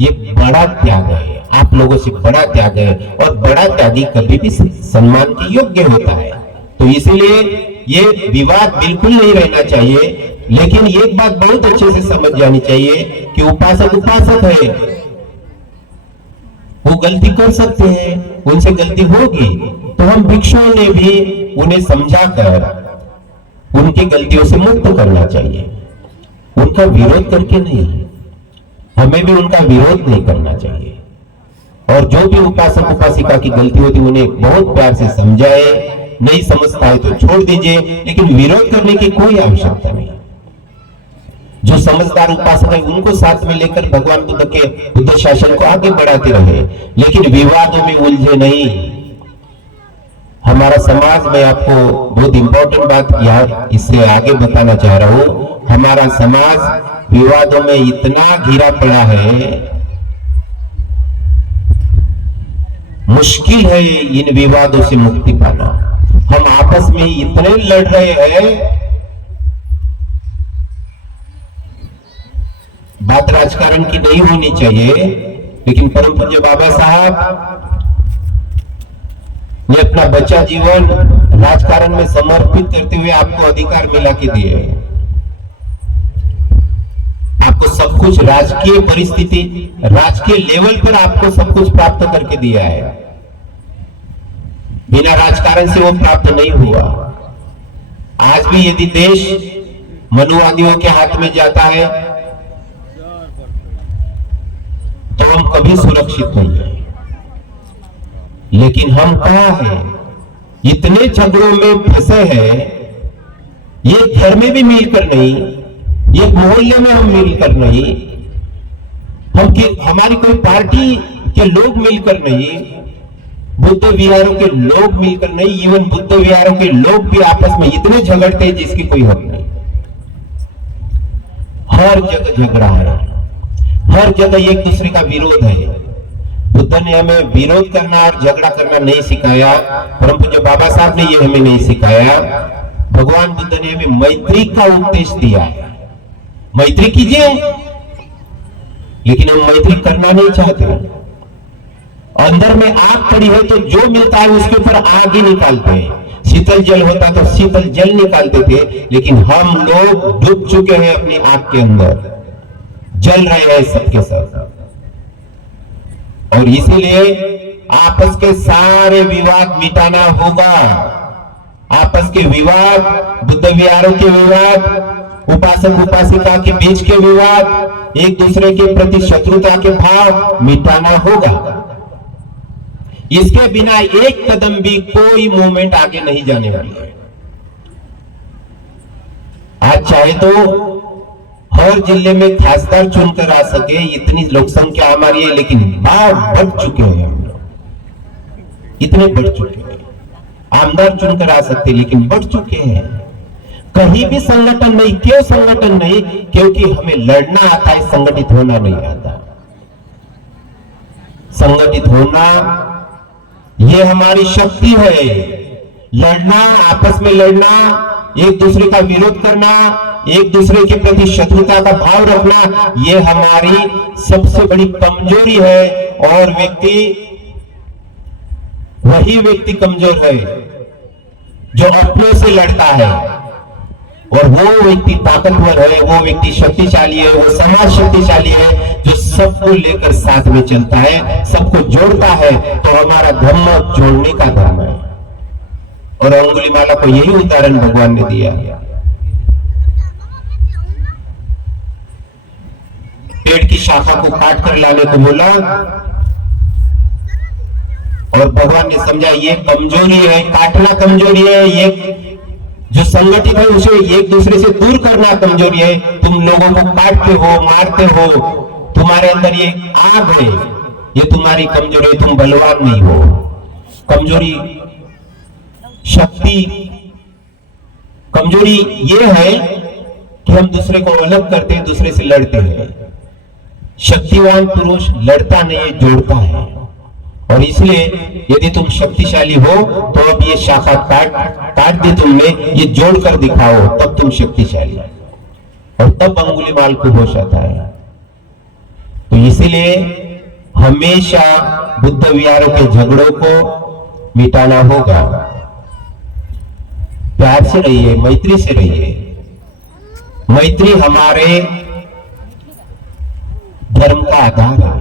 ये बड़ा त्याग है, आप लोगों से बड़ा त्याग है, और बड़ा त्यागी कभी भी सम्मान के योग्य होता है। तो इसीलिए ये विवाद बिल्कुल नहीं रहना चाहिए, लेकिन एक बात बहुत अच्छे से समझ जानी चाहिए कि उपासक उपासक है, वो गलती कर सकते हैं, उनसे गलती होगी, तो हम भिक्षुओं ने भी उन्हें समझाकर उनकी गलतियों से मुक्त करना चाहिए, उनका विरोध करके नहीं, हमें भी उनका विरोध नहीं करना चाहिए। और जो भी उपासक उपासिका की गलती होती उन्हें बहुत प्यार से समझाए, नहीं समझता है तो छोड़ दीजिए, लेकिन विरोध करने की कोई आवश्यकता नहीं। जो समझदार उपासक है उनको साथ में लेकर भगवान बुद्ध के बुद्ध शासन को आगे बढ़ाते रहे, लेकिन विवादों में उलझे नहीं। हमारा समाज में आपको बहुत इंपॉर्टेंट बात यार इससे आगे बताना चाह रहा हूं, हमारा समाज विवादों में इतना घिरा पड़ा है, मुश्किल है इन विवादों से मुक्ति पाना। हम आपस में इतने लड़ रहे हैं, बात राजकारण की नहीं होनी चाहिए, लेकिन परम पूज्य बाबा साहब ने अपना बचा जीवन राजकारण में समर्पित करते हुए आपको अधिकार मिला के दिए, आपको सब कुछ राजकीय परिस्थिति, राजकीय लेवल पर आपको सब कुछ प्राप्त करके दिया है। बिना राजकारण से वो प्राप्त नहीं हुआ। आज भी यदि देश मनुवादियों के हाथ में जाता है तो हम कभी सुरक्षित नहीं है। लेकिन हम कहां हैं? इतने झगड़ों में फंसे हैं, ये घर में भी मिलकर नहीं, ये मोहल्ले में हम मिलकर नहीं, हमारी कोई पार्टी के लोग मिलकर नहीं, बुद्ध विहारों के लोग मिलकर नहीं, इवन बुद्ध विहारों के लोग भी आपस में इतने झगड़ते हैं जिसकी कोई हद नहीं। हर जगह झगड़ा है, हर जगह एक दूसरे का विरोध है। बुद्ध ने हमें विरोध करना और झगड़ा करना नहीं सिखाया, परम पूज्य बाबा साहब ने ये हमें नहीं सिखाया। भगवान बुद्ध ने हमें मैत्री का उपदेश दिया है, मैत्री कीजिए, लेकिन हम मैत्री करना नहीं चाहते। अंदर में आग पड़ी है तो जो मिलता है उसके ऊपर आग ही निकालते हैं। शीतल जल होता तो शीतल जल निकालते थे, लेकिन हम लोग डूब चुके हैं अपनी आग के अंदर, जल रहे हैं सबके साथ। और इसीलिए आपस के सारे विवाद मिटाना होगा। आपस के विवाद, बुद्ध विहारों के विवाद, उपासक उपासिका के बीच के विवाद, एक दूसरे के प्रति शत्रुता के भाव मिटाना होगा। इसके बिना एक कदम भी कोई मूवमेंट आगे नहीं जाने वाली है। आज चाहे तो हर जिले में खासदार चुनकर आ सके, इतनी लोक संख्या हमारी है, लेकिन भाव बढ़ चुके हैं, हम लोग इतने बढ़ चुके हैं। आमदार चुनकर आ सकते, लेकिन बढ़ चुके हैं। कहीं भी संगठन नहीं। क्यों संगठन नहीं? क्योंकि हमें लड़ना आता है, संगठित होना नहीं आता। संगठित होना ये हमारी शक्ति है। लड़ना, आपस में लड़ना, एक दूसरे का विरोध करना, एक दूसरे के प्रति शत्रुता का भाव रखना, ये हमारी सबसे बड़ी कमजोरी है। और वही व्यक्ति कमजोर है जो अपनों से लड़ता है, और वो व्यक्ति ताकतवर है, वो व्यक्ति शक्तिशाली है, वो समाज शक्तिशाली है, जो सबको लेकर साथ में चलता है, सबको जोड़ता है। तो हमारा धर्म जोड़ने का धर्म है। और अंगुलीमाला को यही उदाहरण भगवान ने दिया। पेड़ की शाखा को काट कर लाने को बोला, और भगवान ने समझा ये कमजोरी है, काटना कमजोरी है, ये जो संगठित है उसे एक दूसरे से दूर करना कमजोरी है। तुम लोगों को काटते हो, मारते हो, तुम्हारे अंदर ये आग है, ये तुम्हारी कमजोरी है, तुम बलवान नहीं हो। कमजोरी शक्ति, कमजोरी ये है कि हम दूसरे को अलग करते हैं, दूसरे से लड़ते हैं। शक्तिवान पुरुष लड़ता नहीं है, जोड़ता है। और इसलिए यदि तुम शक्तिशाली हो तो अब ये शाखा काट दे तुमने, ये जोड़कर दिखाओ, तब तुम शक्तिशाली। और तब अंगुलीमाल को होश आता है। तो इसीलिए हमेशा बुद्ध विहारों के झगड़ों को मिटाना होगा। प्यार से रहिए, मैत्री से रहिए। मैत्री हमारे धर्म का आधार है,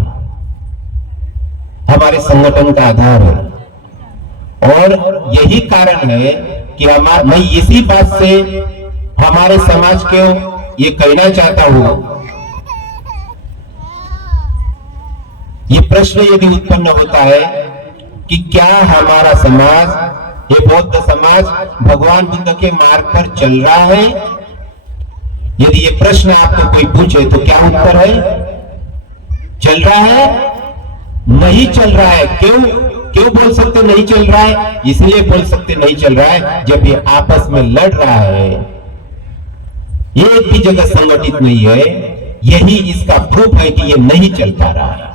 हमारे संगठन का आधार है। और यही कारण है कि मैं इसी बात से हमारे समाज को ये कहना चाहता हूं, ये प्रश्न यदि उत्पन्न होता है कि क्या हमारा समाज, ये बौद्ध समाज भगवान बुद्ध के मार्ग पर चल रहा है? यदि ये प्रश्न आपको कोई पूछे तो क्या उत्तर है? चल रहा है? नहीं चल रहा है। क्यों बोल सकते नहीं चल रहा है? इसलिए बोल सकते नहीं चल रहा है जब ये आपस में लड़ रहा है, एक भी जगह संगठित नहीं है। यही इसका प्रूफ है कि ये नहीं चल पा रहा है।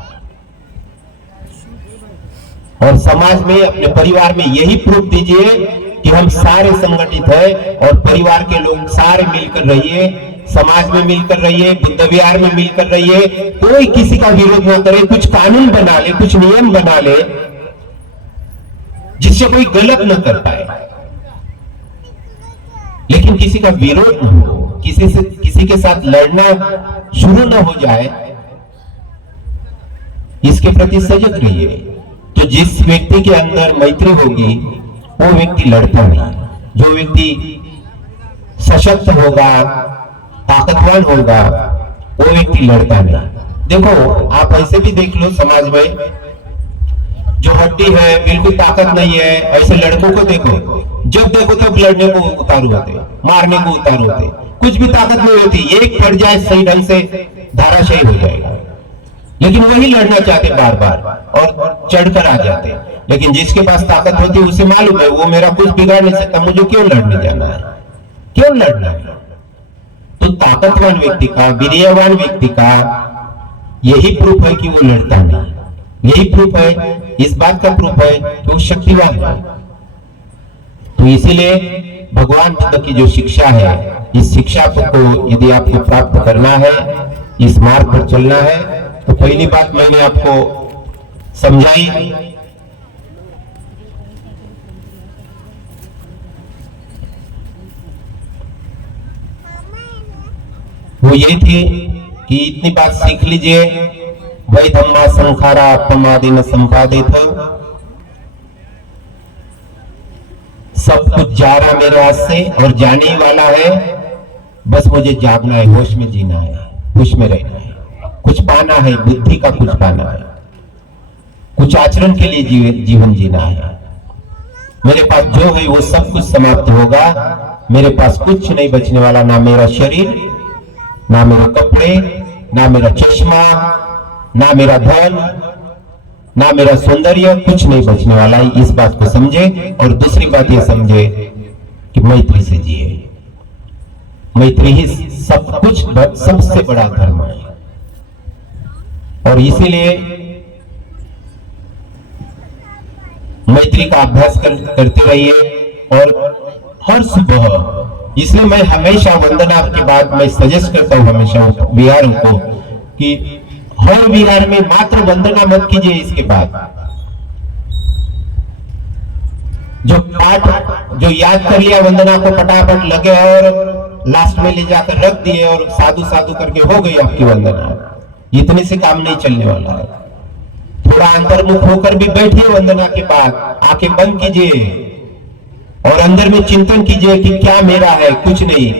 और समाज में, अपने परिवार में यही प्रूफ दीजिए कि हम सारे संगठित हैं और परिवार के लोग सारे मिलकर रहिए, समाज में मिलकर रहिए, बुद्ध विहार में मिलकर रहिए। कोई किसी का विरोध न करे, कुछ कानून बना ले, कुछ नियम बना ले जिससे कोई गलत न कर पाए, लेकिन किसी का विरोध न हो, किसी के साथ लड़ना शुरू न हो जाए, इसके प्रति सजग रहिए। तो जिस व्यक्ति के अंदर मैत्री होगी, वो व्यक्ति लड़ता नहीं। जो व्यक्ति सशक्त होगा, ताकतवान होगा, वो व्यक्ति लड़ता नहीं। देखो आप ऐसे भी देख लो समाज में, जो हड्डी है, बिल्कुल ताकत नहीं है, ऐसे लड़कों को देखो, जब देखो तब लड़ने को उतारू होते, मारने को उतारू होते, कुछ भी ताकत नहीं होती, एक फट जाए सही ढंग से धाराशायी हो जाएगा। लेकिन वही लड़ना चाहते बार बार और चढ़कर आ जाते। लेकिन जिसके पास ताकत होती है उसे मालूम है वो मेरा कुछ बिगाड़ नहीं सकता, मुझे क्यों लड़ने जाना है, क्यों लड़ना है। तो ताकतवान व्यक्ति का, वीर्यवान व्यक्ति का यही प्रूफ है कि वो लड़ता नहीं। यही प्रूफ है, इस बात का प्रूफ है कि वो शक्तिवान है। तो इसीलिए भगवान बुद्ध की जो शिक्षा है, इस शिक्षा को यदि आपको प्राप्त करना है, इस मार्ग पर चलना है, तो पहली बात मैंने आपको समझाई, वो ये थी कि इतनी बात सीख लीजिए, वही धम्मा संखारा प्रमादि न संपादित, सब कुछ जा रहा मेरे हाथ से और जाने ही वाला है, बस मुझे जागना है, होश में जीना है, खुश में रहना है, कुछ पाना है, बुद्धि का कुछ पाना है, कुछ आचरण के लिए जीवन जीना है। मेरे पास जो है वो सब कुछ समाप्त होगा, मेरे पास कुछ नहीं बचने वाला, ना मेरा शरीर, ना मेरे कपड़े, ना मेरा चश्मा, ना मेरा धन, ना मेरा सौंदर्य, कुछ नहीं बचने वाला है। इस बात को समझे। और दूसरी बात ये समझे कि मैत्री से जिए। मैत्री ही सब कुछ, सबसे बड़ा धर्म है। और इसीलिए मैत्री का अभ्यास करते रहिए। और हर सुबह, इसलिए मैं हमेशा वंदना के बाद मैं सजेस्ट करता हूं हमेशा विहारों को कि हर विहार में मात्र वंदना मत कीजिए। इसके बाद जो पाठ जो याद कर लिया वंदना को फटाफट लगे और लास्ट में ले जाकर रख दिए और साधु साधु करके हो गई आपकी वंदना, इतने से काम नहीं चलने वाला है। थोड़ा अंतर्मुख होकर भी बैठिए, वंदना के बाद आंखें बंद कीजिए और अंदर में चिंतन कीजिए कि क्या मेरा है, कुछ नहीं।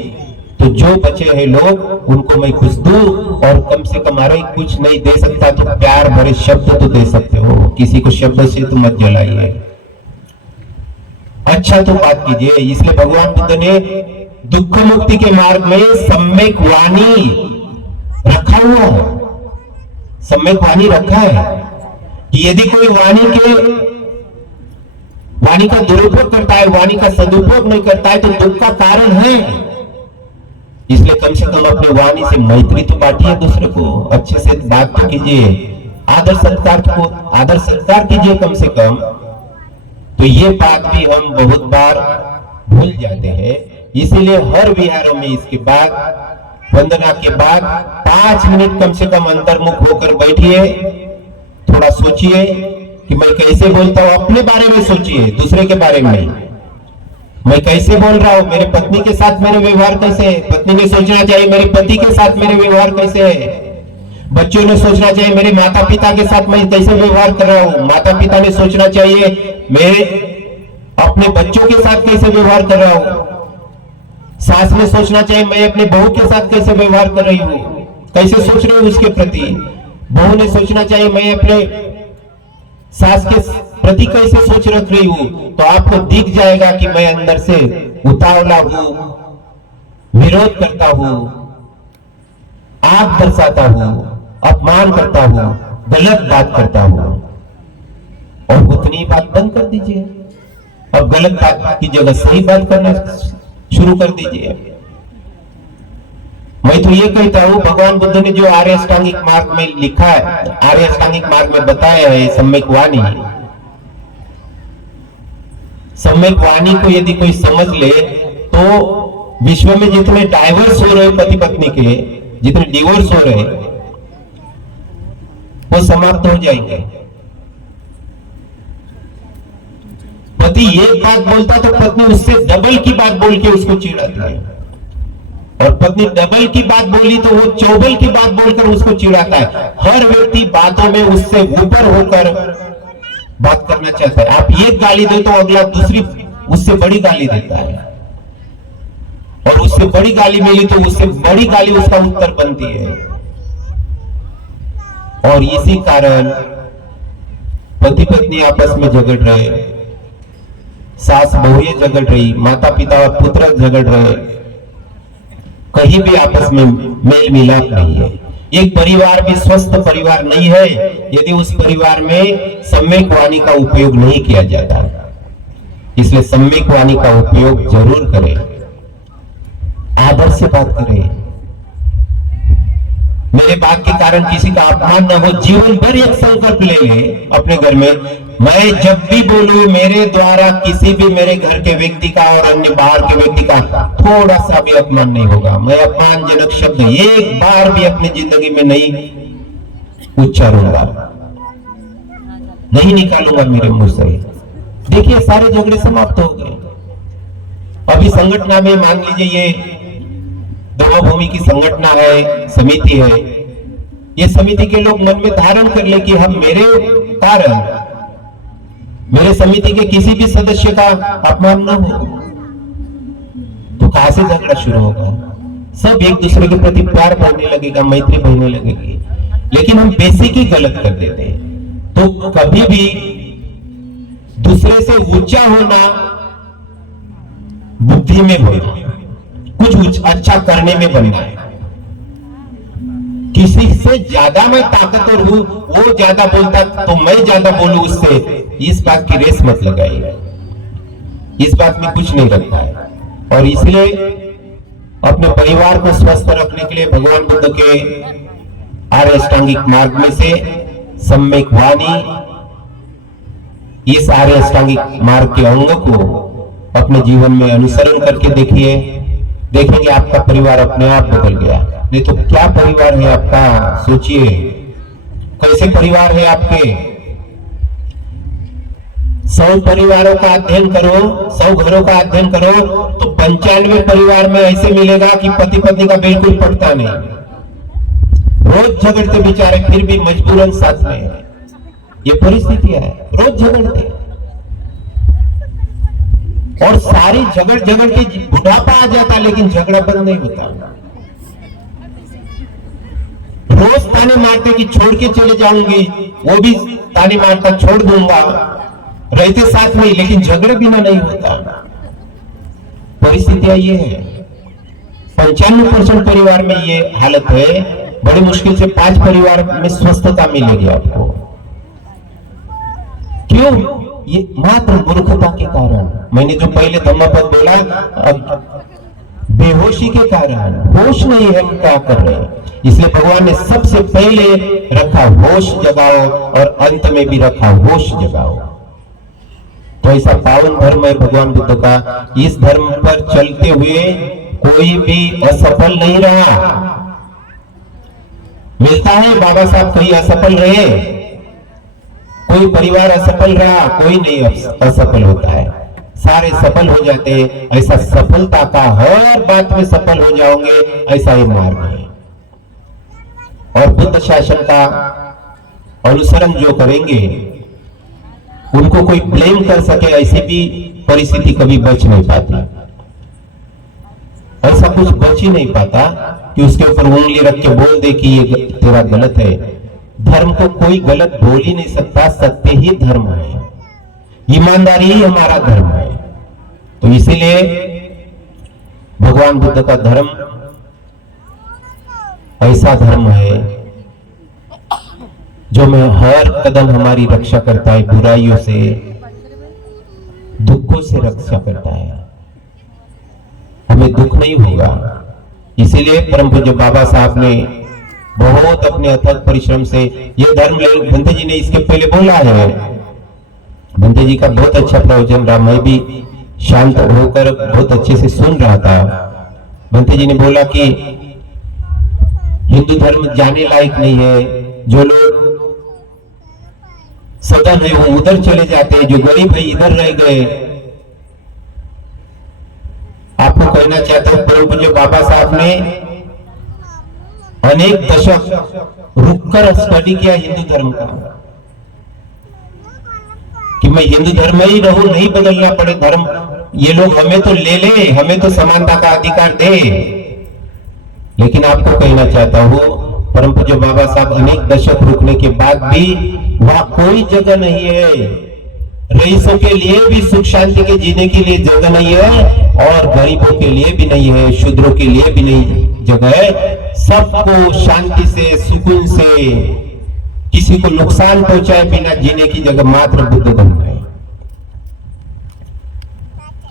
तो जो बचे हैं लोग उनको मैं कुछ दूं, और कम से कम अरे कुछ नहीं दे सकता तो प्यार भरे शब्द तो दे सकते हो, किसी को शब्द से तो मत जलाइए, अच्छा तो बात कीजिए। इसलिए भगवान बुद्ध ने दुख मुक्ति के मार्ग में सम्यक वाणी रखा हुआ है, सम्यक वाणी रखा है कि यदि कोई वाणी का दुरुपयोग करता है, वाणी का सदुपयोग नहीं करता है, तो दुख का कारण है। इसलिए कम से कम अपने वाणी से मैत्री तो बांटिए, दूसरे को अच्छे से बात तो कीजिए, आदर सत्कार कीजिए कम से कम। तो ये बात भी हम बहुत बार भूल जाते हैं। इसीलिए हर विहारों में इसके बाद वंदना के बाद 5 मिनट कम से कम अंतर्मुख होकर बैठिए, थोड़ा सोचिए कि मैं कैसे बोलता हूं, अपने बारे में सोचिए, दूसरे के बारे में मैं कैसे बोल रहा हूं, मेरे पत्नी के साथ मेरे व्यवहार कैसे है, पत्नी ने सोचना चाहिए मेरे पति के साथ मेरे व्यवहार कैसे है, बच्चों ने सोचना चाहिए मेरे माता पिता के साथ मैं कैसे व्यवहार कर रहा हूं, माता पिता ने सोचना चाहिए मैं अपने बच्चों के साथ कैसे व्यवहार कर रहा हूं, सास ने सोचना चाहिए मैं अपने बहू के साथ कैसे व्यवहार कर रही हूं, कैसे सोच रही हूं उसके प्रति, बहू ने सोचना चाहिए मैं अपने सास के प्रति कैसे सोच रख रही हूं। तो आपको दिख जाएगा कि मैं अंदर से उतावला हूं, विरोध करता हूं, आग दर्शाता हूं, अपमान करता हूं, गलत बात करता हूं। और उतनी बात बंद कर दीजिए और गलत बात की जगह सही बात करना शुरू कर दीजिए। मैं तो ये कहता हूं भगवान बुद्ध ने जो आर्य अष्टांगिक मार्ग में लिखा है, आर्य अष्टांगिक मार्ग में बताया है सम्यक वाणी, सम्यक वाणी को यदि कोई समझ ले तो विश्व में जितने डाइवोर्स हो रहे पति पत्नी के, जितने डिवोर्स हो रहे वो समाप्त हो जाएंगे। पति एक बात बोलता तो पत्नी उससे डबल की बात बोल के उसको चिढ़ाती है, और पत्नी डबल की बात बोली तो वो चौबल की बात बोलकर उसको चिढ़ाता है। हर व्यक्ति बातों में उससे ऊपर होकर बात करना चाहता है। आप एक गाली दो तो अगला दूसरी उससे बड़ी गाली देता है, और उससे बड़ी गाली मिली तो उससे बड़ी गाली उसका उत्तर बनती है। और इसी कारण पति पत्नी आपस में झगड़ रहे, सास बहुएं झगड़ रही, माता पिता और पुत्र झगड़ रहे, कहीं भी आपस में मेल मिलाप नहीं है। एक परिवार भी स्वस्थ परिवार नहीं है यदि उस परिवार में सम्यक वाणी का उपयोग नहीं किया जाता। इसलिए सम्यक वाणी का उपयोग जरूर करें, आदर से बात करें, मेरे बात के कारण किसी का अपमान न हो। जीवन भर एक संकल्प ले ले अपने घर में, मैं जब भी बोलूं मेरे द्वारा किसी भी मेरे घर के व्यक्ति का और अन्य बाहर के व्यक्ति का थोड़ा सा भी अपमान नहीं होगा। मैं अपमानजनक शब्द एक बार भी अपनी जिंदगी में नहीं उच्चारूंगा, नहीं निकालूंगा मेरे मुंह से। देखिए सारे झगड़े समाप्त हो गए। अभी संगठन में मान लीजिए ये धर्मभूमि की संगठन है, समिति है, ये समिति के लोग मन में धारण कर ले कि हम मेरे कारण मेरे समिति के किसी भी सदस्य का अपमान न हो, तो कहां से झगड़ा शुरू होगा? सब एक दूसरे के प्रति प्यार बढ़ने लगेगा, मैत्री बढ़ने लगेगी। लेकिन हम बेसिक ही गलत कर देते हैं। तो कभी भी दूसरे से ऊंचा होना बुद्धि में होना, कुछ अच्छा करने में बनना है। किसी से ज्यादा मैं ताकतवर हूं, वो ज्यादा बोलता तो मैं ज्यादा बोलूं उससे, इस बात की रेस मत लगाइए, इस बात में कुछ नहीं रखता है। और इसलिए अपने परिवार को स्वस्थ रखने के लिए भगवान बुद्ध के आर्य अष्टांगिक मार्ग में से सम्यक वाणी, इस आर्य अष्टांगिक मार्ग के अंग को अपने जीवन में अनुसरण करके देखिए, देखेंगे आपका परिवार अपने आप बदल गया। नहीं तो क्या परिवार है आपका, सोचिए कैसे परिवार है आपके। 100 परिवारों का अध्ययन करो, 100 घरों का अध्ययन करो, तो 95 परिवार में ऐसे मिलेगा कि पति पत्नी का बिल्कुल पटता नहीं, रोज झगड़ते बेचारे, फिर भी मजबूरन साथ में है। ये परिस्थितियां है, रोज झगड़ते और सारी झगड़ के बुढ़ापा आ जाता, लेकिन झगड़ा बंद नहीं होता। रोज ताने मारते कि छोड़ के चले जाऊंगी, वो भी ताने मारता छोड़ दूंगा, रहते साथ में, लेकिन झगड़े बिना नहीं होता। परिस्थितियां ये है, 95% परिवार में ये हालत है। बड़ी मुश्किल से 5 परिवार में स्वस्थता मिलेगी आपको। क्यों? ये मात्र मूर्खता के कारण। मैंने जो पहले धम्मपद बोला, बेहोशी के कारण, होश नहीं है हम क्या कर रहे हैं। इसलिए भगवान ने सबसे पहले रखा होश जगाओ, और अंत में भी रखा होश जगाओ। तो ऐसा पावन धर्म है भगवान बुद्ध का। इस धर्म पर चलते हुए कोई भी असफल नहीं रहा। मिलता है बाबा साहब कहीं असफल रहे, कोई परिवार असफल रहा, कोई नहीं असफल होता है, सारे सफल हो जाते हैं। ऐसा सफलता का हर बात में सफल हो जाओगे, ऐसा ही मार्ग है। और बुद्ध शासन का अनुसरण जो करेंगे, उनको कोई ब्लेम कर सके ऐसी भी परिस्थिति कभी बच नहीं पाती। ऐसा कुछ बच ही नहीं पाता कि उसके ऊपर उंगली रख के बोल दे कि ये तेरा गलत है। धर्म को कोई गलत बोल ही नहीं सकता, सत्य ही धर्म है, ईमानदारी ही हमारा धर्म है। तो इसीलिए भगवान बुद्ध का धर्म ऐसा धर्म है जो में हर कदम हमारी रक्षा करता है, बुराइयों से, दुखों से रक्षा करता है, हमें दुख नहीं होगा। इसीलिए परम पूज्य बाबा साहब ने बहुत अपने अथक परिश्रम से ये धर्म बंते जी ने इसके पहले बोला है। बंते जी का बहुत अच्छा प्रवचन रहा, मैं भी शांत होकर बहुत अच्छे से सुन रहा था। बंते जी ने बोला कि हिंदू धर्म जाने लायक नहीं है, जो लोग सदन है वो उधर चले जाते हैं, जो गरीब है इधर रह गए। आपको कहना चाहता हूं, परम पूज्य बाबा साहब ने अनेक दशक रुककर स्टडी किया हिंदू धर्म का, कि मैं हिंदू धर्म में ही रहूं, नहीं बदलना पड़े धर्म, ये लोग हमें तो ले ले, हमें तो समानता का अधिकार दे। लेकिन आपको कहना चाहता हूं, परम पूज्य बाबा साहब अनेक दशक रुकने के बाद भी वहां कोई जगह नहीं है। रईसों के लिए भी सुख शांति के जीने के लिए जगह नहीं है, और गरीबों के लिए भी नहीं है, शूद्रों के लिए भी नहीं जगह है। सबको शांति से, सुकून से, किसी को नुकसान पहुंचाए बिना जीने की जगह मात्र बुद्ध धर्म है।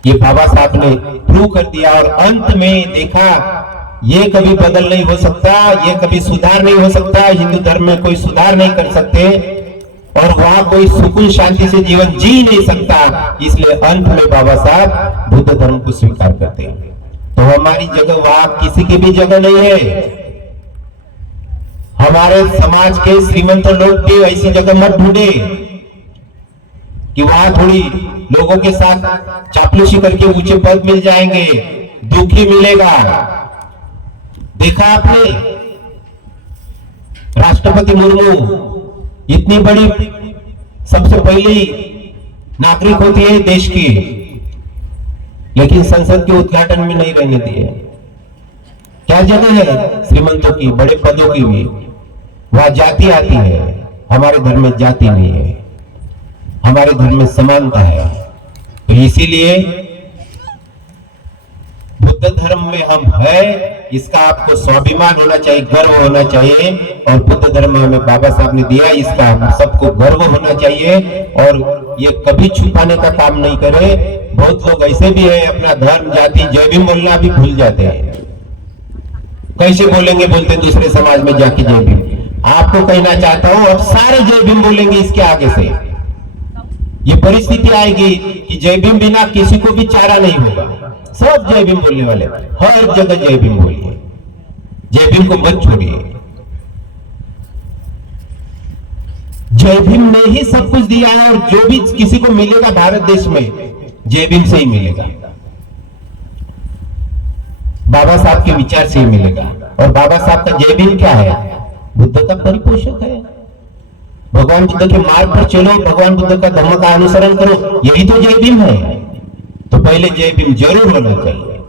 ये बाबा साहब ने प्रूव कर दिया, और अंत में देखा ये कभी बदल नहीं हो सकता, ये कभी सुधार नहीं हो सकता, हिंदू धर्म में कोई सुधार नहीं कर सकते, और वहां कोई सुकून शांति से जीवन जी नहीं सकता। इसलिए अंत में बाबा साहब बुद्ध धर्म को स्वीकार करते हैं। तो हमारी जगह वहां किसी की भी जगह नहीं है। हमारे समाज के श्रीमंत लोग भी ऐसी जगह मत ढूंढे कि वहां थोड़ी लोगों के साथ चापलूसी करके ऊंचे पद मिल जाएंगे, दुखी मिलेगा। देखा आपने राष्ट्रपति मुर्मू इतनी बड़ी सबसे पहली नागरिक होती है देश की, लेकिन संसद के उद्घाटन में नहीं रहने दिए। क्या जगह है श्रीमंतों की, बड़े पदों की भी? वहां जाति आती है, हमारे धर्म में जाति नहीं है, हमारे धर्म में समानता है। तो इसीलिए बुद्ध धर्म में हम है, इसका आपको स्वाभिमान होना चाहिए, गर्व होना चाहिए। और बुद्ध धर्म में हमें बाबा साहब ने दिया, इसका हम सबको गर्व होना चाहिए, और ये कभी छुपाने का काम नहीं करे। बहुत लोग ऐसे भी है अपना धर्म, जाति, जय भीम बोलना भी भूल जाते हैं। कैसे बोलेंगे, बोलते दूसरे समाज में जाके जय भीम। आपको कहना चाहता हूं, अब सारे जय भीम बोलेंगे इसके आगे से। ये परिस्थिति आएगी कि जय भीम बिना किसी को भी चारा नहीं होगा। सब जय भीम बोलने वाले, हर जगह जय भीम बोलिए, जय भीम को मत छोड़िए। जय भीम ने ही सब कुछ दिया है, और जो भी किसी को मिलेगा भारत देश में जय भीम से ही मिलेगा, बाबा साहब के विचार से ही मिलेगा। और बाबा साहब का जय भीम क्या है? बुद्ध का परिपोषक है। भगवान बुद्ध के मार्ग पर चलो, भगवान बुद्ध का धर्म का अनुसरण करो, यही तो जय भीम है। तो पहले जय भीम जरूर होना चाहिए,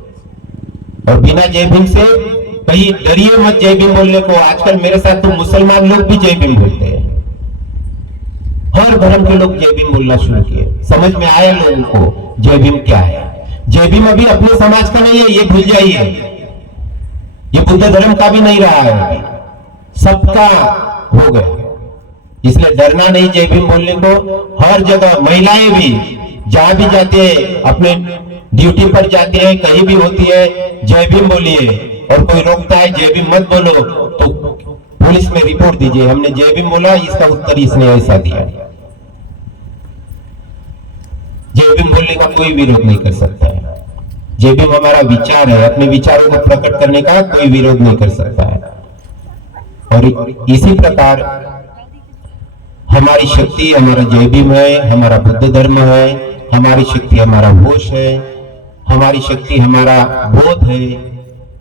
और बिना जय भीम से कहीं डरिए मत जय भीम बोलने को। आजकल मेरे साथ तो मुसलमान लोग भी जय भीम बोलते हैं, हर धर्म के लोग जय भीम बोलना शुरू किए। समझ में आया लोगों को जय भीम क्या है। जय भीम अभी अपने समाज का नहीं है, ये भूल जाइए। ये बुद्ध धर्म का भी नहीं रहा है, अभी सबका हो गया। इसलिए डरना नहीं जय भीम बोलने को। हर जगह महिलाएं भी जहां भी जाते हैं, अपने ड्यूटी पर जाते हैं, कहीं भी होती है, जय भीम बोलिए। और कोई रोकता है जय भीम मत बोलो, तो पुलिस में रिपोर्ट दीजिए, हमने जय भीम बोला, इसका उत्तर इसने ऐसा दिया। जय भीम बोलने का कोई विरोध नहीं कर सकता है। जय भीम हमारा विचार है, अपने विचारों को प्रकट करने का कोई विरोध नहीं कर सकता है। और इसी प्रकार हमारी शक्ति हमारा जय भीम है, हमारा बुद्ध धर्म है, हमारी शक्ति हमारा होश है, हमारी शक्ति हमारा बोध है,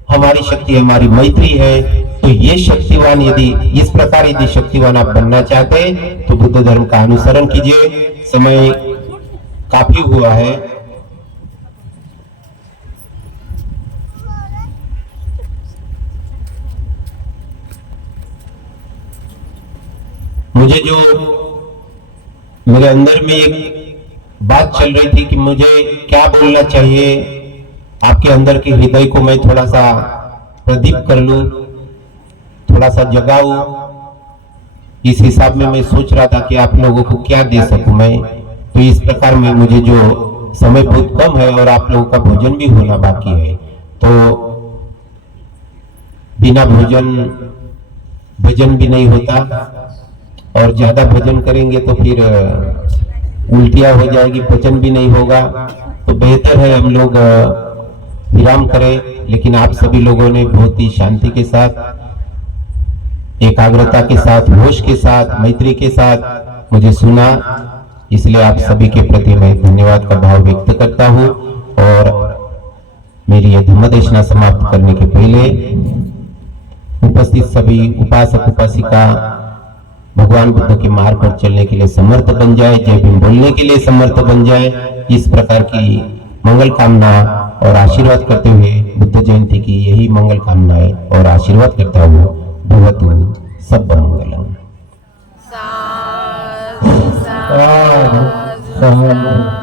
हमारी शक्ति हमारी मैत्री है। तो ये शक्तिवान, यदि इस प्रकार यदि शक्तिवान आप बनना चाहते हैं तो बुद्ध धर्म का अनुसरण कीजिए। समय काफी हुआ है। मुझे जो मेरे अंदर में एक बात चल रही थी कि मुझे क्या बोलना चाहिए, आपके अंदर के हृदय को मैं थोड़ा सा प्रदीप कर लूं, थोड़ा सा जगाऊं। इस हिसाब में मैं सोच रहा था कि आप लोगों को क्या दे सकूं मैं। तो इस प्रकार में मुझे जो समय बहुत कम है और आप लोगों का भोजन भी होना बाकी है, तो बिना भोजन भी नहीं होता, और ज्यादा भोजन करेंगे तो फिर उल्टियां हो जाएगी, पचन भी नहीं होगा। तो बेहतर है हम लोग विराम करें। लेकिन आप सभी लोगों ने बहुत ही शांति के साथ, एकाग्रता के साथ, होश के साथ, मैत्री के साथ मुझे सुना, इसलिए आप सभी के प्रति मैं धन्यवाद का भाव व्यक्त करता हूं। और मेरी यह धम्मदेशना समाप्त करने के पहले उपस्थित सभी उपासक उपासिका भगवान बुद्ध के मार्ग पर चलने के लिए समर्थ बन जाए, जय भीम बोलने के लिए समर्थ बन जाए। इस प्रकार की मंगल कामना और आशीर्वाद करते हुए बुद्ध जयंती की यही मंगल कामनाएं और आशीर्वाद करता हूँ। भवतु सब मंगलम। साधु साधु साधु।